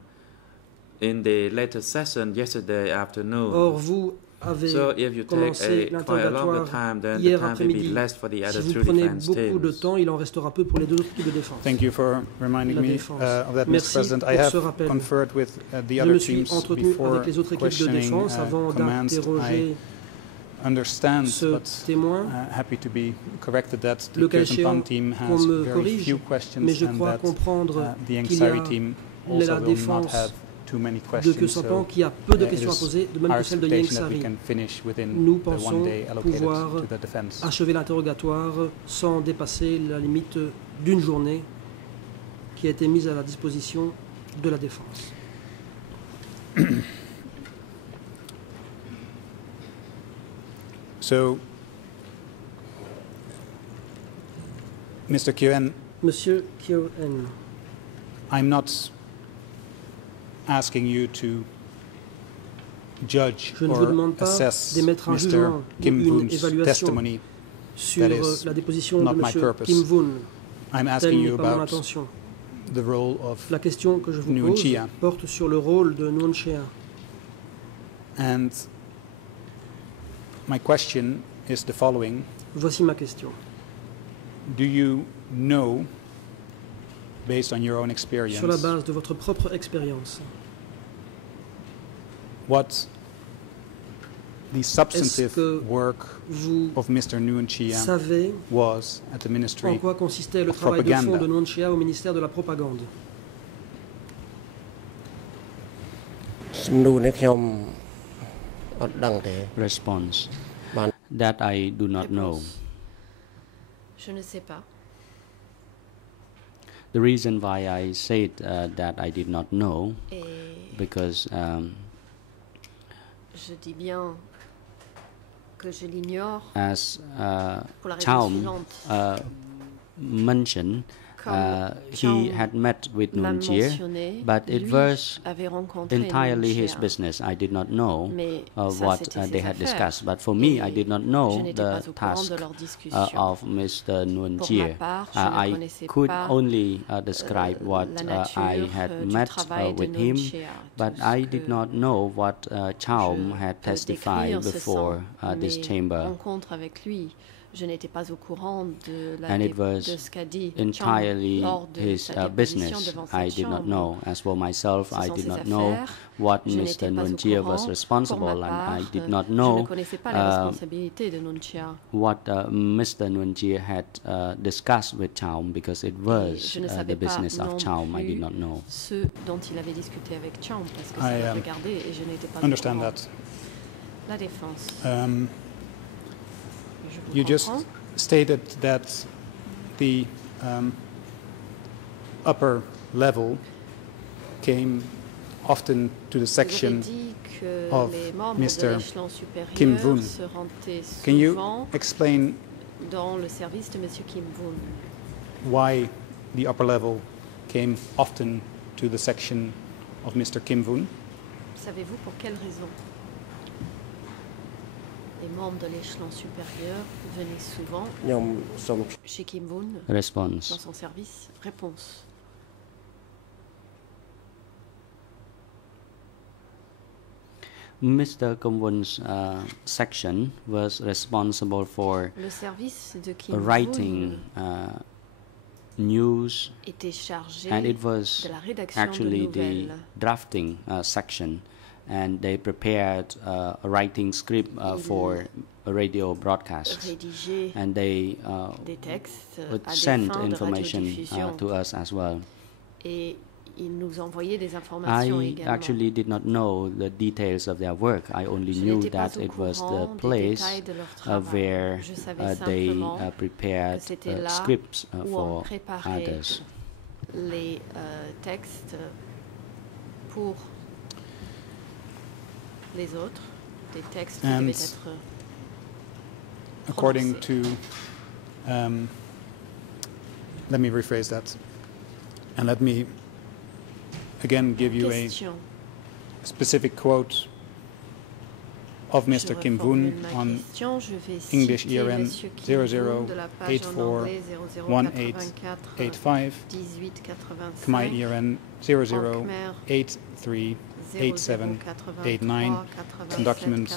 in the latest session yesterday afternoon. Or, vous avez So if you take commencé quite a longer l'interrogatoire time, then the hier time will be après-midi, less for the si other vous two prenez defense beaucoup de teams. temps, il en restera peu pour les deux autres types de défense. Thank you for reminding La me défense. of that, Mr. Merci President. I pour have ce rappel. conferred with the Je other me suis teams entretenu before avec les autres équipes de questioning défense avant commands. I d'interroger understand, ce but témoin. happy to be corrected that the Le cas Kirsten Pan échéant, team qu'on has me very corrige, few questions mais je and crois that comprendre the qu'il y a Ansari team la also will not défense have too many de questions. Kyosampan So qui a peu de it questions à is poser, de même our que celle de expectation that we Yang can finish within Nous the one pensons day allocated pouvoir to the defense. achever l'interrogatoire sans dépasser la limite d'une journée qui a été mise à la disposition de la défense. So, Mr. Kyoen, Monsieur Kyo-en, I'm not asking you to judge je ne vous or demande pas assess d'émettre un Mr. jugement Kim ou une Voon's évaluation testimony. sur That is la déposition de not my Monsieur purpose. Kim Voon. I'm Telle asking you n'est pas mon about intention. the role of La question que je vous Nuon pose Chea. porte sur le rôle de Nuon Chea. And my question is the following. Voici ma question. Do you know, based on your own experience, Sur la base de votre propre expérience, what the substantive que work vous of Mr. Nuon Chea savez was at the en Ministry quoi consistait le of travail de fond Propaganda? de Nuon Chea au ministère de la Propagande? សំណួរនេះខ្ញុំអត់ដឹងទេ Response. Ban- That I do not know. Je ne sais pas. The reason why I said that I did not know, Et because je dis bien que je l'ignore as pour la raison Chaum suivante. mentioned, Comme he Chaum had met with l'a Nuon Chea, mentionné, but it lui was avait rencontré entirely Nuon his Chea. business. I did not know Mais ça, what c'était ses they had affaires. discussed. But for me, I Et did not je know n'étais the pas au courant task de leur discussion. of Mr. Nuon Pour Chea. ma part, je ne I connaissais could pas, only describe what la nature I had du met travail de with Nuon him, Chea. but Tout ce I que did not know what Chaum je had peux testified décrire, ce before sont this mes chamber. rencontres avec lui. Je n'étais pas au courant de, And it was de ce qu'a dit entirely Chaum lors de his sa déposition business. devant I cette did not chambre. know. As for myself, Ce I sont did ses not know affaires. what Je Mr. n'étais pas Nuon au Chea courant. was responsible, Pour ma and I part, did not je know ne connaissais pas les responsabilités de Nuon Chea. what Mr. Nuon Chea had discussed with Chaum, because it was je ne the savais pas business of non Chaum. I plus did not know. ce dont il avait discuté avec Chaum, parce que ça I, le regardait et je n'étais pas au understand courant. that. La défense. Je vous You just comprends. stated that the upper level came often to the Vous avez section dit que of les membres Mr. de l'échelon supérieur Kim Voon. se rendaient Can you souvent explain dans le service de M. Kim Voon. why the upper level came often to the section of Mr. Kim Voon? Savez-vous pour quelle raison les membres de l'échelon supérieur venaient souvent ខ្ញុំសូម chez Kim Voon Response. dans son service? Réponse. Mr. Kumwon's section was responsible for Le service de Kim writing Voon news, était chargé and it was de la rédaction actually de the nouvelles. drafting section, and they prepared a writing script for a radio broadcast, Rédiger and they des textes would à des send fins de information radiodiffusion. to us as well. Et ils nous envoyaient des informations I également. actually did not know the details of their work. I only Je knew n'étais pas that au it was the courant des place détails de leur travail. where Je savais they simplement prepared que c'était là scripts où on for préparait others. les textes pour les autres, des textes qui And devaient être According prononcés. to, let me rephrase that, and let me again give you a Question. specific quote of Je Mr. Kim Voon reformule ma on question. Je vais English citer ERN Monsieur Kim Voon de la page en anglais 0084 1885, Khmer ERN en Khmer 00838789, 0083 some document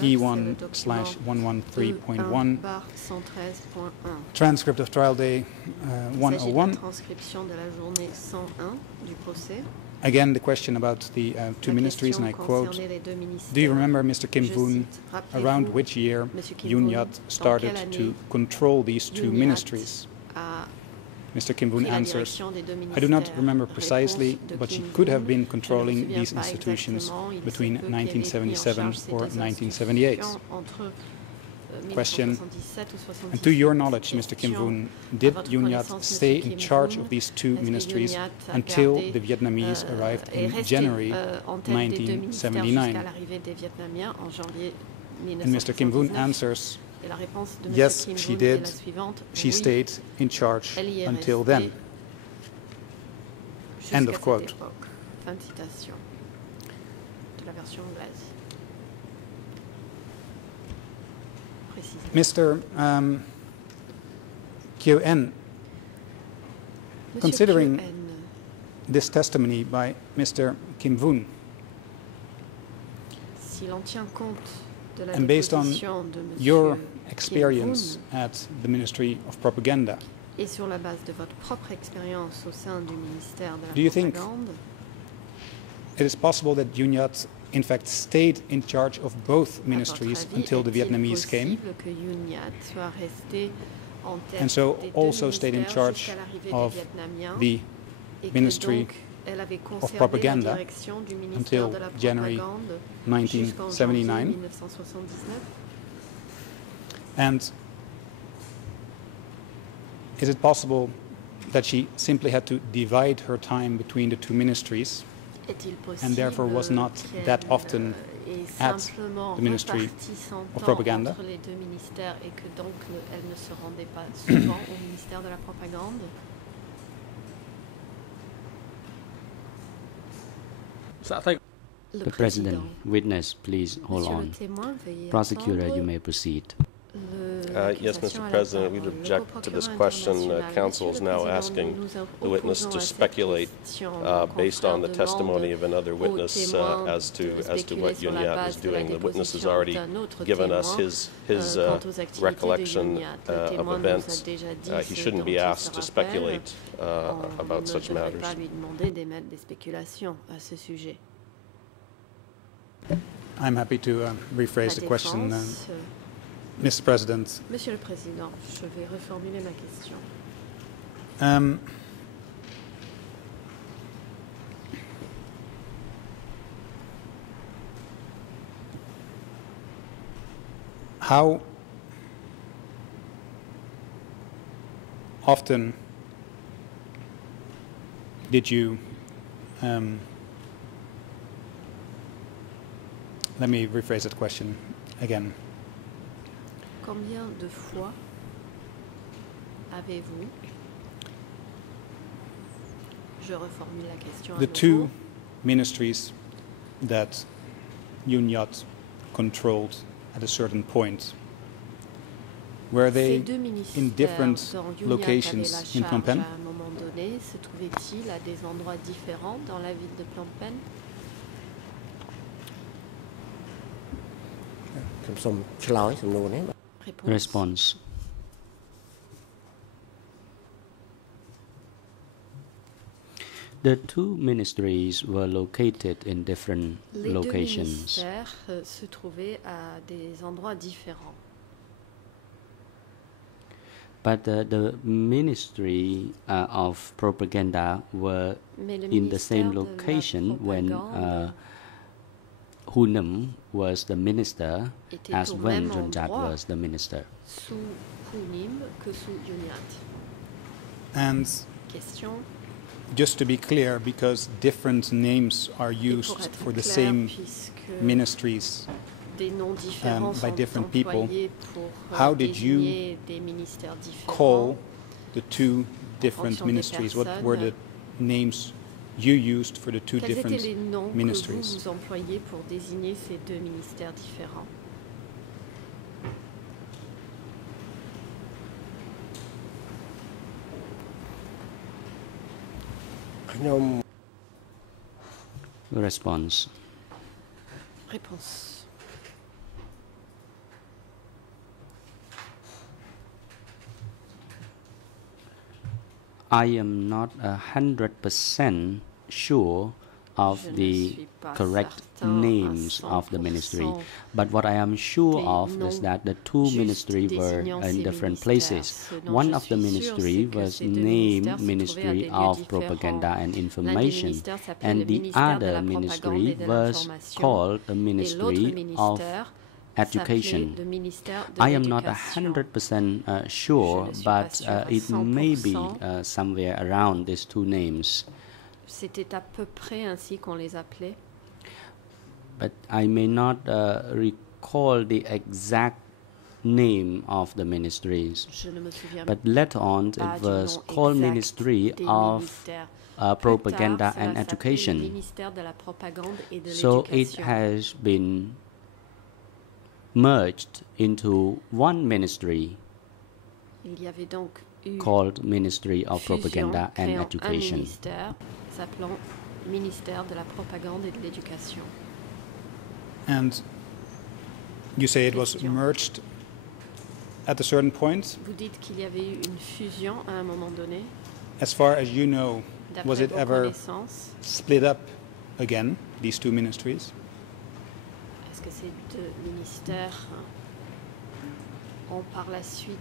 8789, c'est le document E1/113.1, E1/113.1. transcript of trial day Il s'agit de la 101. transcription de la journée 101 du procès. Again, the question about the two La ministries, and I question quote, concernait les deux ministères. do you remember, Mr. Kim Je Voon, cite, rappelez-vous, around which year Monsieur Kim Yoon Voon, Yat dans started quelle to année control these two Yoon Yat ministries? a Mr. Kim Voon pris la answers, direction des deux I do not ministères. remember Réponse precisely, de but she Kim could Voon, have been je ne me controlling souviens these pas institutions exactement, il se between peut qu'elle ait pris en 1977 charge ces or deux 1978. institutions entre, Question. 1977 ou 77. And to your knowledge, Mr. Kim Question. Voon, À did votre Yoon Yat connaissance, stay Monsieur in Kim charge Voon, of these two est-ce que ministries Yoon Yat a until gardé, the Vietnamese arrived est in resté, January en tête des deux ministères jusqu'à 1979? l'arrivée des Vietnamiens en janvier And Mr. Kim Voon 1979. answers, Et la réponse de M. yes, Kim she Voon est did. la suivante. she Oui, stayed in charge elle y est until restée then. jusqu'à End of cette quote. époque. Fin de citation de la version anglaise. Précisément. Mr. Kyo En, Monsieur considering Kyo En, this testimony by Mr. Kim Voon, si l'on tient compte de la and based on déposition de Monsieur your Kim experience Voon at the Ministry of Propaganda, et sur la base de votre propre expérience au sein du ministère de Do you la think propagande, it is possible that Yoon Yat in fact stayed in charge of both à votre ministries avis, until the est-il Vietnamese came, possible que Yoon Yat soit resté en tête and so des deux also stayed in ministères charge jusqu'à l'arrivée of des Vietnamiens, the et que Ministry donc elle avait of conservé Propaganda la direction du ministère until de la January propagande jusqu'en janvier 1979? 1979. And is it possible that she simply had to divide her time between the two ministries, Est-il possible and therefore was not qu'elle, that often ait at simplement the Ministry reparti son of temps Propaganda? entre les deux ministères et que donc elle ne se rendait pas souvent au ministère de la propagande? Le The President, witness, please hold Monsieur on. le témoin, veuillez Prosecutor, attendre. you may proceed. Yes, Mr. President, we'd object to this question. Counsel is now asking the witness to speculate based on the testimony of another witness as to what Yoon Yat was doing. The witness has already given us his recollection of events. He shouldn't be asked to speculate about such matters. Pas lui demander d'émettre des spéculations à ce sujet. I'm happy to rephrase La the question, défense, Mr. President. Monsieur le Président, je vais reformuler ma question. How often did you, let me rephrase that question again. Combien de fois avez-vous, je reformule la question à The nouveau, two ministries that Yoon Yat controlled at a certain point, were ces they deux ministères in different dont Yoon Yat locations avait la in charge Phnom Penh? à un moment donné, se trouvaient-ils à des endroits différents dans la ville de Phnom Penh? ខ្ញុំសូមឆ្លើយសំណួរនេះបាទ Réponse. Response. The two ministries were located in different Les deux locations. ministères se trouvaient à des endroits différents. But the Ministry of Propaganda were Mais le in the same ministère de la location when propagande Hu Nam was the minister, était as au when même Yoon Yat endroit was the minister. sous Hu Nim que sous Yoon Yat. And Question. just to be clear, because different names are Et pour used être for the clair, same puisque ministries, des noms différents by sont different people, employés pour how did you désigner des ministères différents. call the two different fonction des ministries? What were the names you used for the two Quels different étaient les noms ministries? que vous employez pour désigner ces deux ministères différents? Response. Réponse. I am not 100% sure of the correct names of the ministry, but what I am sure of is that the two ministries were in different places. One of the ministry was named Ministry of Propaganda and Information, and the other ministry was called the Ministry of Education. I am not 100% sure, but it may be somewhere around these two names. C'était à peu près ainsi qu'on les appelait. But I may not recall the exact name of the ministries. Je ne me souviens But later on, pas it du was nom called exact Ministry des of ministères. Propaganda Plus tard, and ça va s'appeler le Education. ministère de la propagande et de So it l'éducation. has been merged into one ministry Il y avait donc eu called Ministry of fusion, Propaganda and créant un Education. ministère s'appelant ministère de la propagande et de l'éducation. And you say it was Question. merged at a certain point. Vous dites qu'il y avait eu une fusion à un moment donné. As far as you know, was D'après it vos ever connaissances, split up again, these two ministries? est-ce que ces deux ministères ont par la suite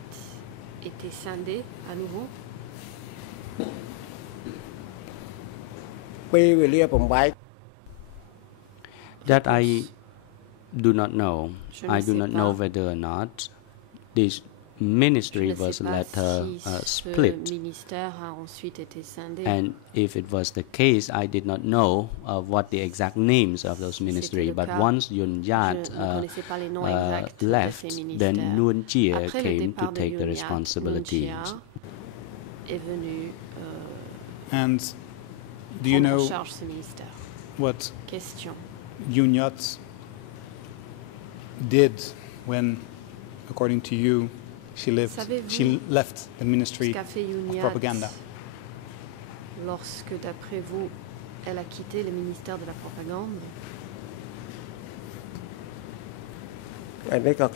été scindés à nouveau? ពេលវេលាបំបែក That I do not know. Je ne I do sais not pas. know whether or not this ministry Je ne was sais pas later si ce split. ministère a ensuite été scindé. And if it was the case, I did not know what the exact names of those ministries. le But cas, once Yun Yat je ne connaissais pas les noms exacts de left, ces ministères. then Nguyen Chia Après le came to départ de take the Yun Yat, responsibilities. Nguyen Chia est venu And do you prendre en know charge ce ministère. what Question. Yoon Yat did when, according to you, she Savez-vous left the Ministry Ce qu'a fait Yoon of Yat Propaganda? lorsque, d'après vous, elle a quitté le ministère de la propagande? อันนี้ก็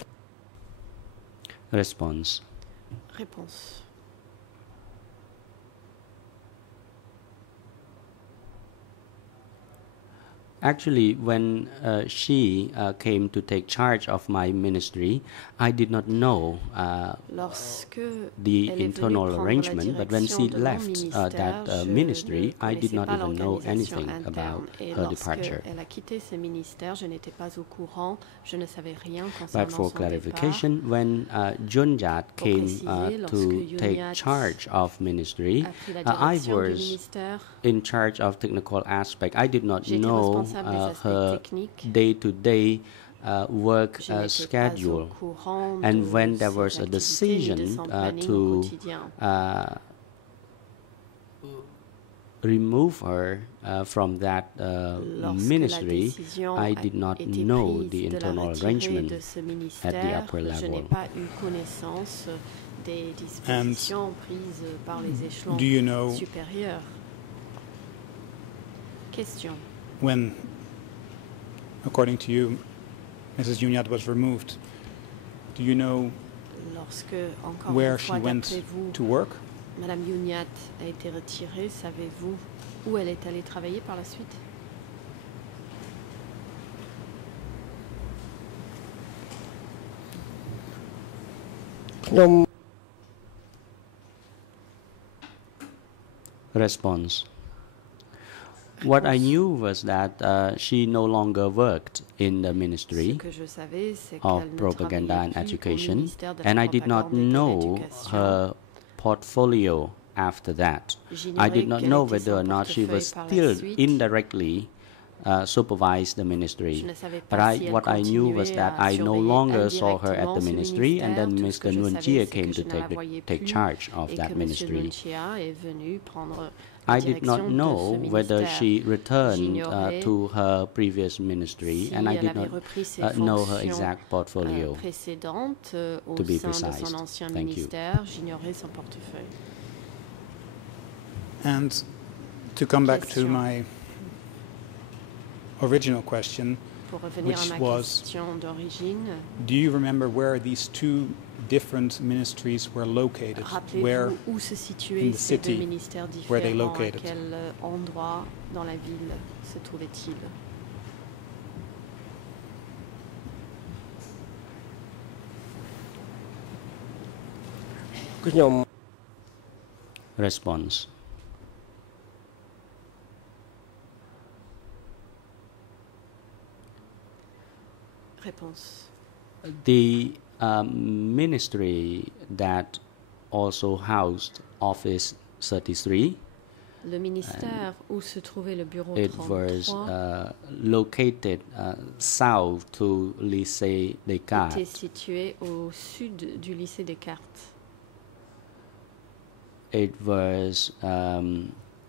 Response. Réponse. Actually, when she came to take charge of my ministry, I did not know Lorsque the elle est venue internal prendre la arrangement, but when she direction de mon left ministère, that je ministry, I did ne not connaissais even pas know l'organisation anything interne. about Et her departure. lorsqu'elle a quitté ce ministère, je n'étais pas au courant, je ne savais rien But concernant for son clarification, when Jun Yat came préciser, to lorsque Yun take Yat charge of ministry, départ. A pris la I direction du was ministère, in charge of technical aspect. I did not j'étais know responsable des aspects her techniques. day-to-day work Je n'étais schedule. pas au courant And de when there ses was a activités ni de decision son planning au to quotidien. remove her from that Lorsque ministry, la décision I a did not été know prise the de la internal retirer arrangement de ce at the ministère, upper je n'ai level. pas eu connaissance des dispositions prises par les échelons Do you know supérieurs. Question. when, according to you, Mrs. Yoon Yat was removed, do you know Lorsque, encore where une she fois, went d'après vous, to work? Madame Yoon Yat a été retirée, savez-vous où elle est allée travailler par la suite? Response. What I knew was that she no longer worked in the Ce ministry que je savais, c'est of qu'elle ne Propaganda and travaillait plus au Education, ministère de la and I did not propagande et de know l'éducation. her portfolio after that. I J'ignorais did not quel know était whether son or not she was portefeuille par la still suite. indirectly supervised the Je ministry. ne savais But pas si elle what I knew was continuait that à I no surveiller longer saw her at indirectement the ce ministry, and then ministère. Tout ce que Mr. je Nguyen savais, Chia c'est came que to je ne la voyais take plus charge of et that que Monsieur ministry. Nguyen Chia est venu prendre I did not know whether she returned to her previous ministry, and I did not know her exact portfolio. To be precise. Thank you. And to come back to my original question, which was, do you remember where these two different ministries were located? Where in the city were they located? À quel endroit dans la ville se trouvaient-ils? Response. Réponse. The ministry that also housed Office 33, le ministère où se trouvait le bureau 33, it was located south to Lycée Descartes. Était situé au sud du lycée Descartes. It was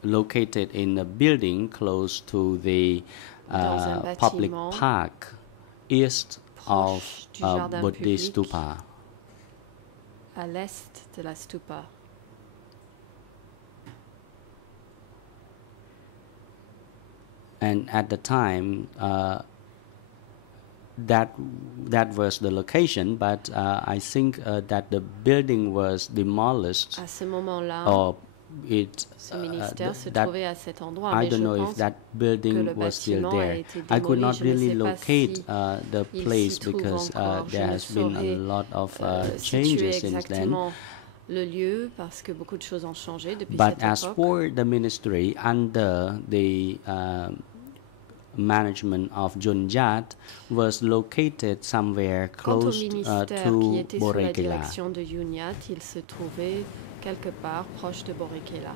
located in a building close to the public park east of Buddhist stupa. À l'est de la stupa. And at the time, that was the location, but I think that the building was demolished. À ce moment-là, or it, ce ministère se trouvait à cet endroit, I mais don't je know pense if that building was still there. I could not really locate the place because there has been a lot of changes since then. Le lieu, parce que beaucoup de choses ont changé depuis But cette as époque. for the ministry under the management of Junyat was located somewhere close Quant au ministère qui to était sous la Borikela. direction de Junyat, il se trouvait quelque part proche de Borikela.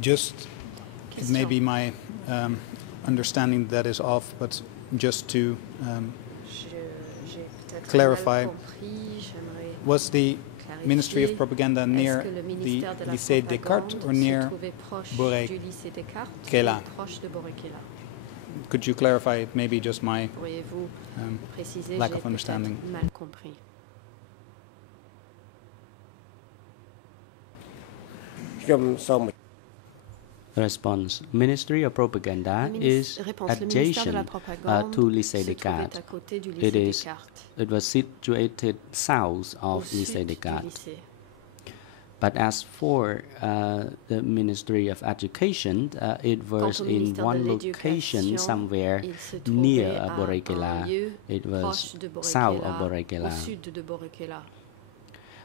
Just, it may be my understanding that is off, but just to clarify, was the Ministry of Propaganda near the Lycée Descartes or near Borikela? Could you clarify it? Maybe just my lack of understanding. Response. Ministry of Propaganda is adjacent to Lycée Descartes. It was situated south of Lycée Descartes. But as for the Ministry of Education, it was in one location somewhere near Borikela. It was south of Borikela.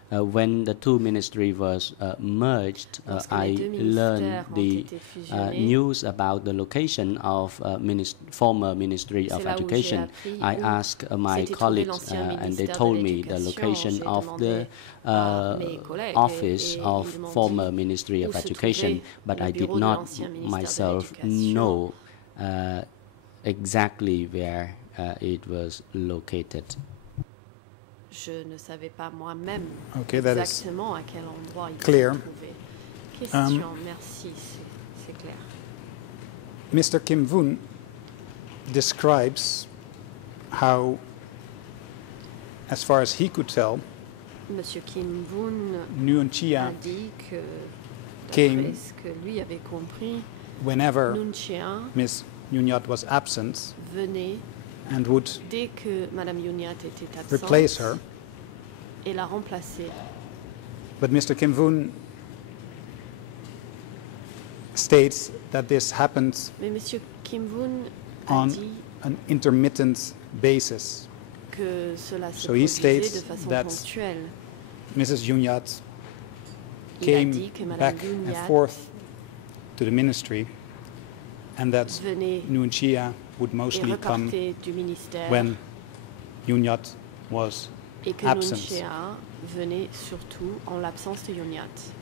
When the two ministries was merged, I learned the news about the location of former Ministry of Education. I asked my colleagues and they told me the location of the office of former Ministry of Education, but I did not myself know exactly where it was located. Je ne savais pas moi-même exactement à quel endroit il clear. se trouvait. Question, merci, c'est clair. Mr. Kim Voon describes how, as far as he could tell, Monsieur Kim Voon Nuon Chea a dit que, came ce que lui avait compris, whenever Nuon Chea Ms. Junyat was absent venait and would dès que Madame Junyat était absente replace her. Et la remplacer. But Mr. Kim Voon states that this happens Mais Monsieur Kim Voon a on dit an intermittent basis. que cela se So he produisait states de façon that ponctuelle. Mrs. Junyat Il a came dit que Madame back and Junyat forth to the ministry, and that venait Nuon Chea would et mostly come repartait du ministère when Junyat was et que absent. Nuon Chea venait surtout en l'absence de Junyat.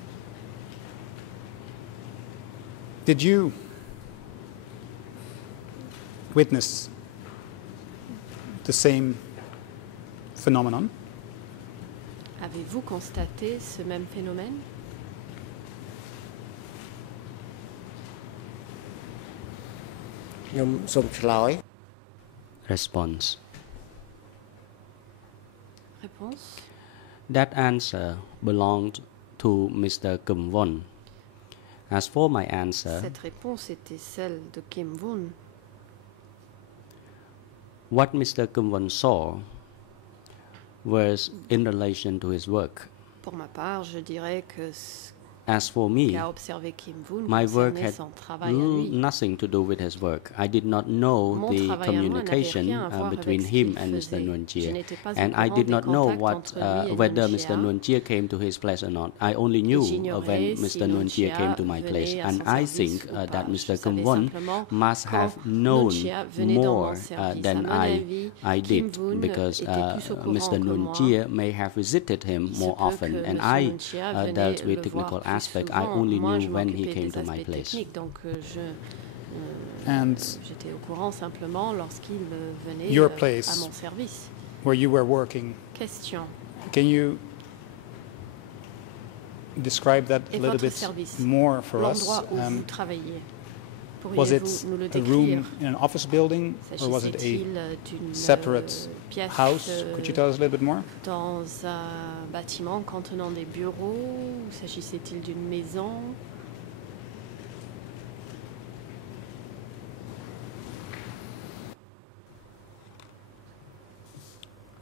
Did you witness the same phenomenon? Avez-vous constaté ce même phénomène? Response. Réponse. That answer belonged to Mr. Kim Won. As for my answer, cette réponse était celle de Kim Won. What Mr. Kim Won saw was in relation to his work. Pour ma part, je dirais que As for me, my work had nothing to do with his work. I did not know the communication between him and Mr. Nguyen Chia, and I did not know whether Mr. Nguyen Chia came to his place or not. I only knew when Mr. Nguyen Chia came to my place, and I think that Mr. Kim Won must have known more than I did, because Mr. Nguyen Chia may have visited him more often, and I dealt with technical aspect. I only knew when he came to my place. And j'étais au courant simplement lorsqu'il venait your à place, mon service. Where you were working. Question. Can you describe that a little bit more for us? Was it a room in an office building, or was it a separate house? Could you tell us a little bit more? Dans un bâtiment contenant des bureaux, ou s'agissait-il d'une maison?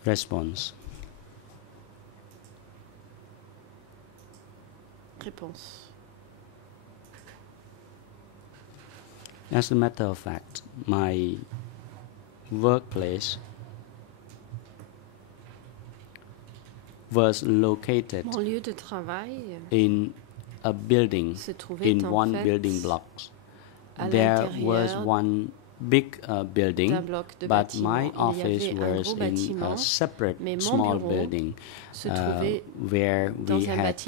Response. Réponse. As a matter of fact, my workplace was located Mon lieu de travail in a building, in one building block. There was one big building, but my office was in a separate small building where we had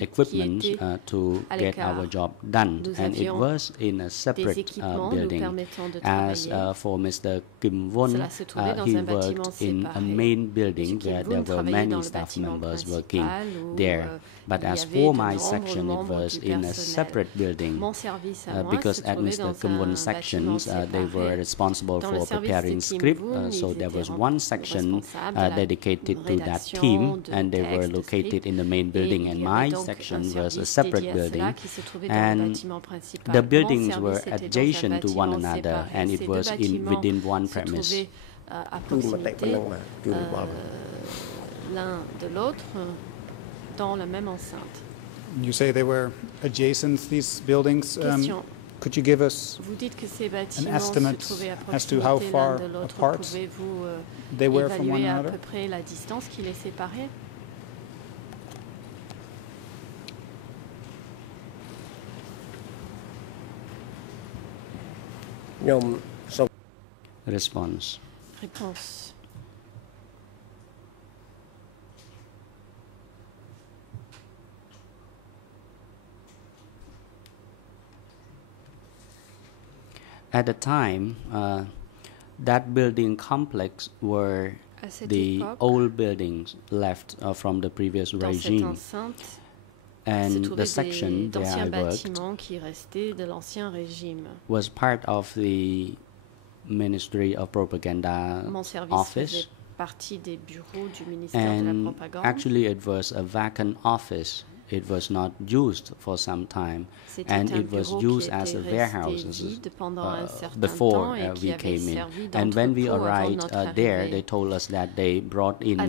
equipment to get our job done, and it was in a separate building. As for Mr. Kim Won, he worked in a main building where there were many staff members working there. But as for my section, it was in a separate building, because at Mr. Kim Won's sections, they were responsible for preparing script, so there was one section dedicated to that team, and they were located in the main building, and my section was a separate building, and the buildings were adjacent to one another, and it was within one premise. L'un de l'autre dans la même enceinte. You say they were adjacent, these buildings. Could you give us an estimate as to how far apart they were from one another? À peu près la distance qui les séparait? Response. Réponse. At the time, that building complex were the old buildings left from the previous regime. And the section where I worked was part of the Ministry of Propaganda office. And actually it was a vacant office. It was not used for some time, and it was used as a warehouse before we came in. And when we arrived there, they told us that they brought in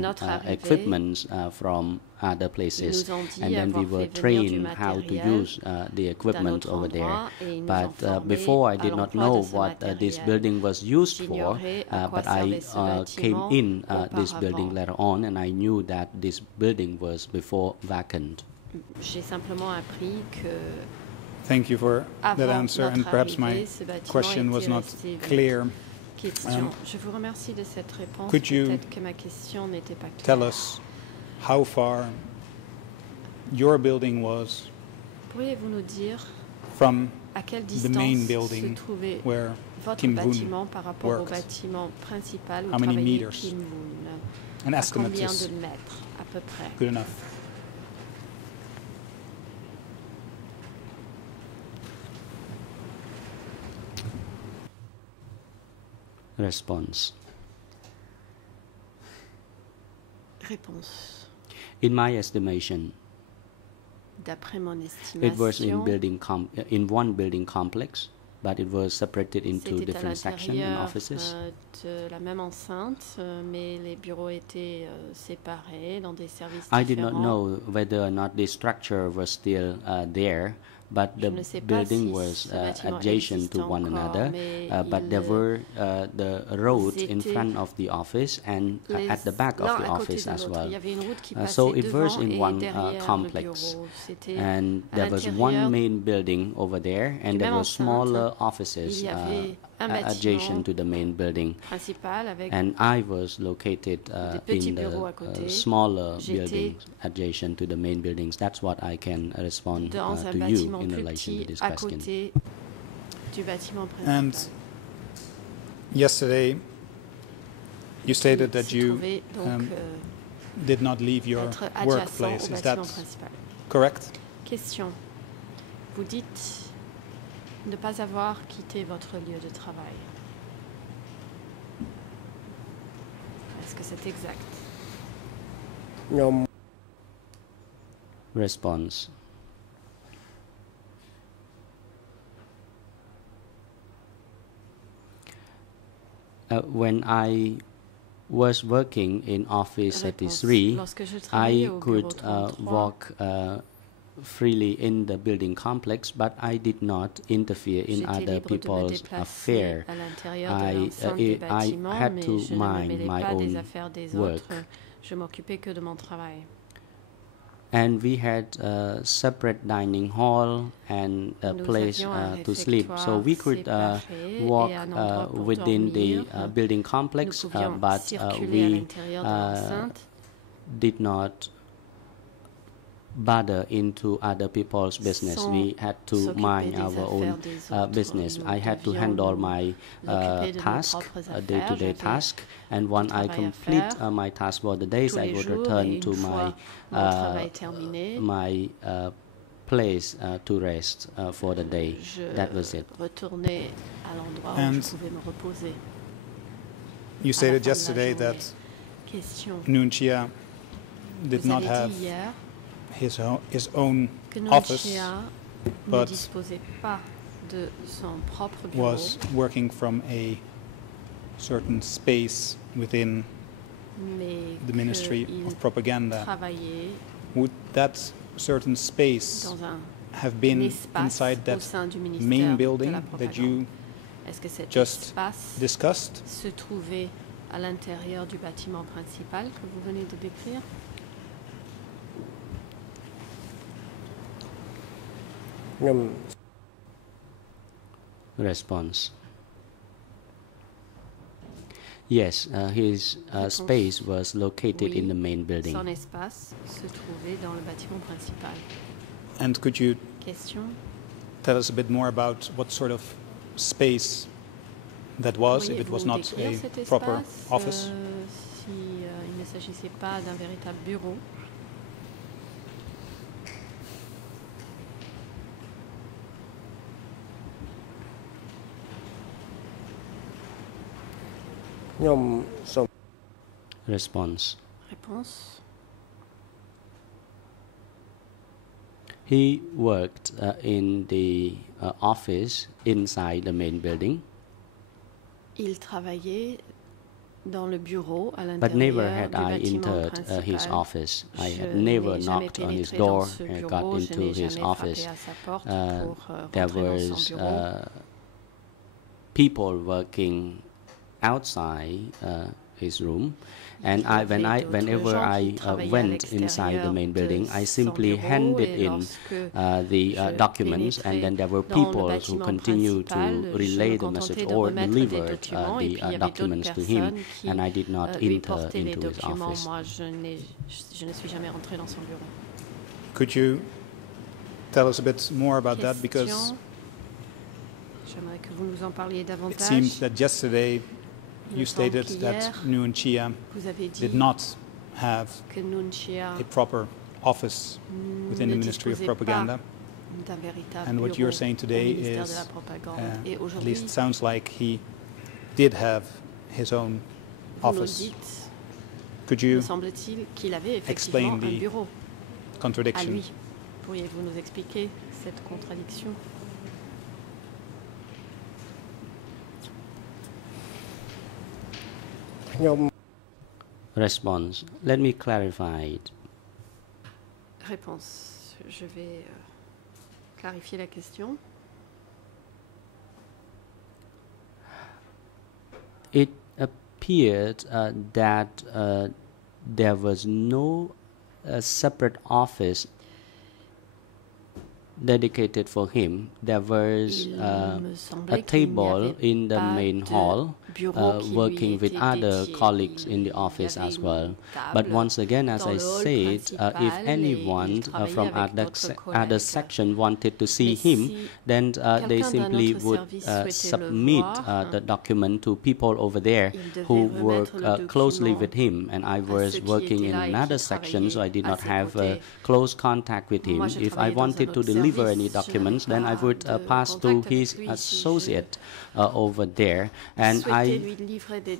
equipment from other places, and then we were trained how to use the equipment over there. But before, I did not know what this building was used for, but I came in this building later on, and I knew that this building was before vacant. J'ai simplement appris que Thank you for that answer, and perhaps my question was not clear. Je vous remercie de cette réponse. Could you que ma question n'était pas claire. Tell us how far your building was Pourriez-vous nous dire from the main building where Kim Woon worked? How many meters? An estimate is good enough. Response. Réponse. In my estimation, D'après mon it was estimation, in one building complex, but it was separated into different sections and offices. De la même enceinte, mais les bureaux étaient séparés dans des services I différents. did not know whether or not the structure was still there, but the building was adjacent to one another, but there were the road in front of the office and at the back of the office as well. So it was in one complex, and there was one main building over there, and there were smaller offices adjacent to the main building, and I was located in the smaller buildings adjacent to the main buildings. That's what I can respond to you in relation to this question. And yesterday you stated that you did not leave your workplace. Is that correct? Question. Vous dites ne pas avoir quitté votre lieu de travail. Est-ce que c'est exact? No. Response. When I was working in Office 33, I could walk freely in the building complex, but I did not interfere in other people's affairs. I had to mind my own work. Je m'occupais que de mon travail. And we had a separate dining hall and a place to sleep. So we could walk within the building complex, but we did not bother into other people's business. We had to mind our own business. I had to handle my task, day-to-day task, and when I complete my task for the days, I would return to my place to rest for the day. That was it. And you stated yesterday that Nuon Chea did not have his own office, but was working from a certain space within the Ministry of Propaganda. Would that certain space have been inside that main building that you just discussed? Se trouvait à l'intérieur du bâtiment principal que vous venez de décrire? Response. Yes, his space was located in the main building. Son espace se trouvait dans le bâtiment principal. And could you Question. Tell us a bit more about what sort of space that was, if it was not a proper office? Si il ne s'agissait pas d'un véritable bureau. Response. Réponse. He worked in the office inside the main building. Il travaillait dans le bureau à l'intérieur but never had du I bâtiment entered principal. his office. I Je had never n'ai jamais knocked on his pénétré door dans ce and bureau, got je into n'ai his jamais office. frappé à sa porte pour There rentrer dans was son bureau. People working outside his room, and whenever I went inside the main building, I simply handed in the documents, and then there were people who continued to relay the message or deliver the documents to him, and I did not enter into his office. Could you tell us a bit more about that? Because J'aimerais que vous nous en parliez It davantage. seems that yesterday you stated that Nuon Chea did not have a proper office within the Ministry of Propaganda. And what you're saying today is, at least it sounds like he did have his own office. Could you explain the contradiction? Pourriez-vous nous expliquer cette contradiction? Response. Let me clarify it. Réponse. Je vais clarifier la question. It appeared that there was no separate office dedicated for him. There was a table in the main hall working with other colleagues in the office as well. But once again, as I said, if anyone from other section wanted to see him, then they simply would submit the document to people over there who work closely with him. And I was working in another section, so I did not have close contact with him. If I wanted to deliver any documents, then I would pass to his associate over there, and I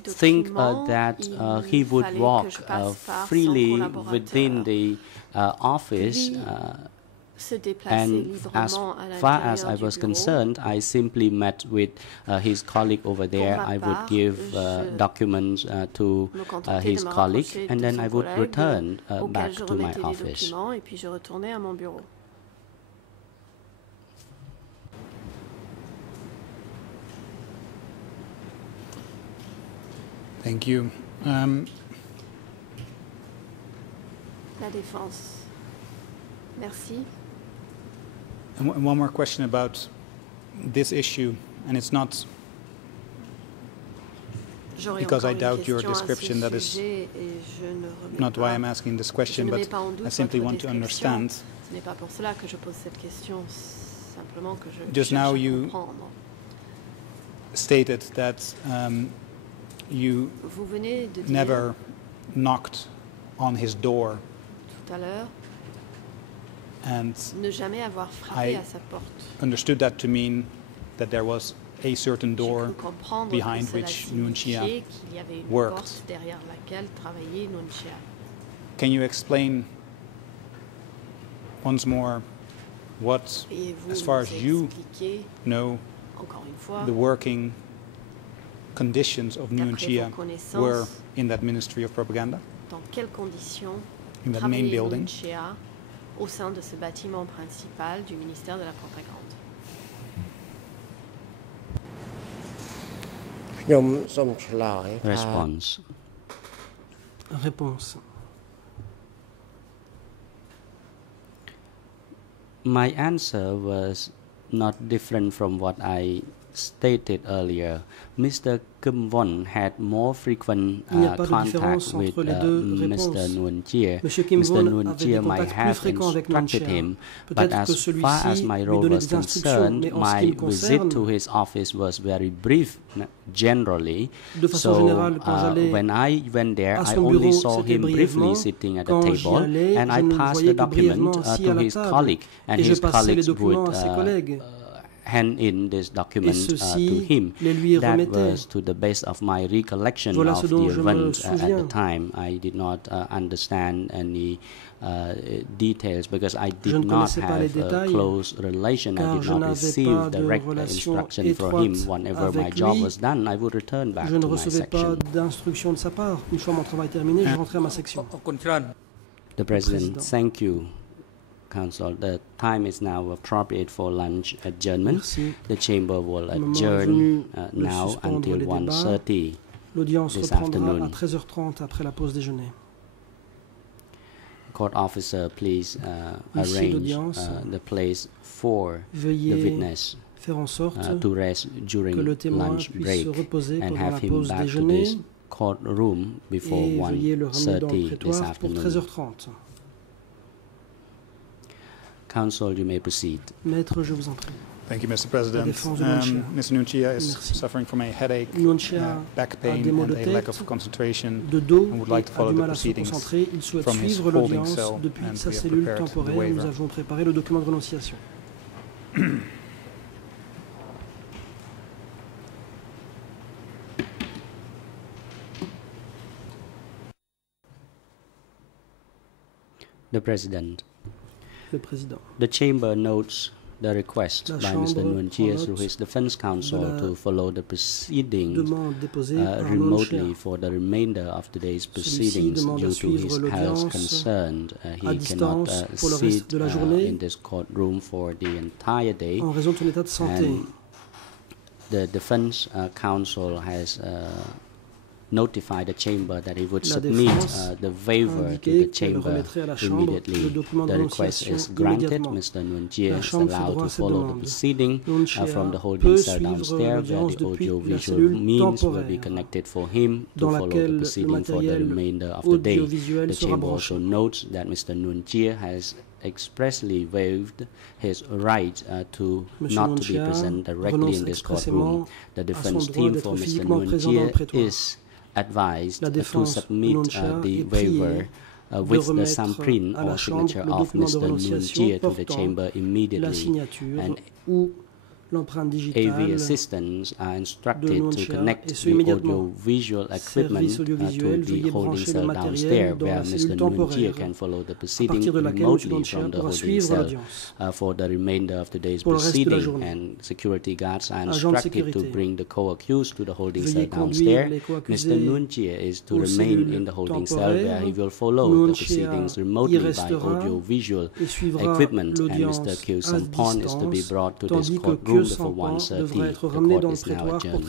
think that he would walk freely within the office. And as far as I was concerned, I simply met with his colleague over there. I would give documents to his colleague, and then I would return back to my office. Thank you. La défense. Merci. And one more question about this issue, and it's not because I doubt your description, that is not why I'm asking this question, but I simply want to understand. Just now you stated that you never knocked on his door, and I understood that to mean that there was a certain door behind which Nuon Chea worked. Can you explain once more what, as far as you know, the working conditions of Nuon Chea were in that Ministry of Propaganda? In that main building? Au sein de ce bâtiment principal du ministère de la Propagande. Response. Réponse. My answer was not different from what I stated earlier. Mr. Kim Won had more frequent contact with Mr. Nuon Chea. Mr. Nuon Chea might have instructed him, but as far as my role was concerned, my visit to his office was very brief generally. So when I went there, I only saw him briefly sitting at the table, and I passed the document to his colleague, and his colleagues would hand in this document to him. That was to the best of my recollection of the event at the time. I did not understand any details because I did not have a close relation. I did not receive direct instruction from him. Whenever my job was done, I would return back to my section. The President, thank you. Council, the time is now appropriate for lunch adjournment. Merci. The chamber will adjourn now until 1:30 this afternoon. À 13h30 après la pause déjeuner. Court officer, please arrange the place for the witness to rest during lunch break and have him back to this courtroom before 1:30 this afternoon. Counsel, you may proceed. Maître, je vous en prie. Thank you, Mr. President. Mr. Nuntia is suffering from a headache, back pain, and a lack of concentration, and would like to follow the proceedings from his holding cell, and we have prepared the waiver. Nous avons préparé le document de renonciation. The President. Le Président. The Chamber notes the request by Mr. Nuntia through his defense counsel to follow the proceedings remotely for the remainder of today's proceedings due to his health concern. He cannot sit in this courtroom for the entire day. And the defense counsel has notify the chamber that he would submit the waiver to the chamber immediately. The request is granted. Mr. Nuntia is allowed to follow the proceeding from the holding cell downstairs, where the audio-visual means will be connected for him to follow the proceeding for the remainder of the day. The chamber also notes that Mr. Nuntia has expressly waived his right to not to be present directly in this courtroom. The defense team for Mr. Nuntia is advised to submit the waiver with the thumbprint or signature of Mr. Nuntia to the chamber immediately, and AV assistants are instructed to connect the audio-visual equipment to the holding cell downstairs, where Mr. Nuntia can follow the proceeding remotely from the holding cell for the remainder of today's proceeding, and security guards are instructed to bring the co-accused to the holding cell downstairs. Mr. Nuntia is to remain in the holding cell, where he will follow the proceedings remotely by audio-visual equipment, and Mr. Kyu Sampon is to be brought to this courtroom before 1:30. The court is now adjourned.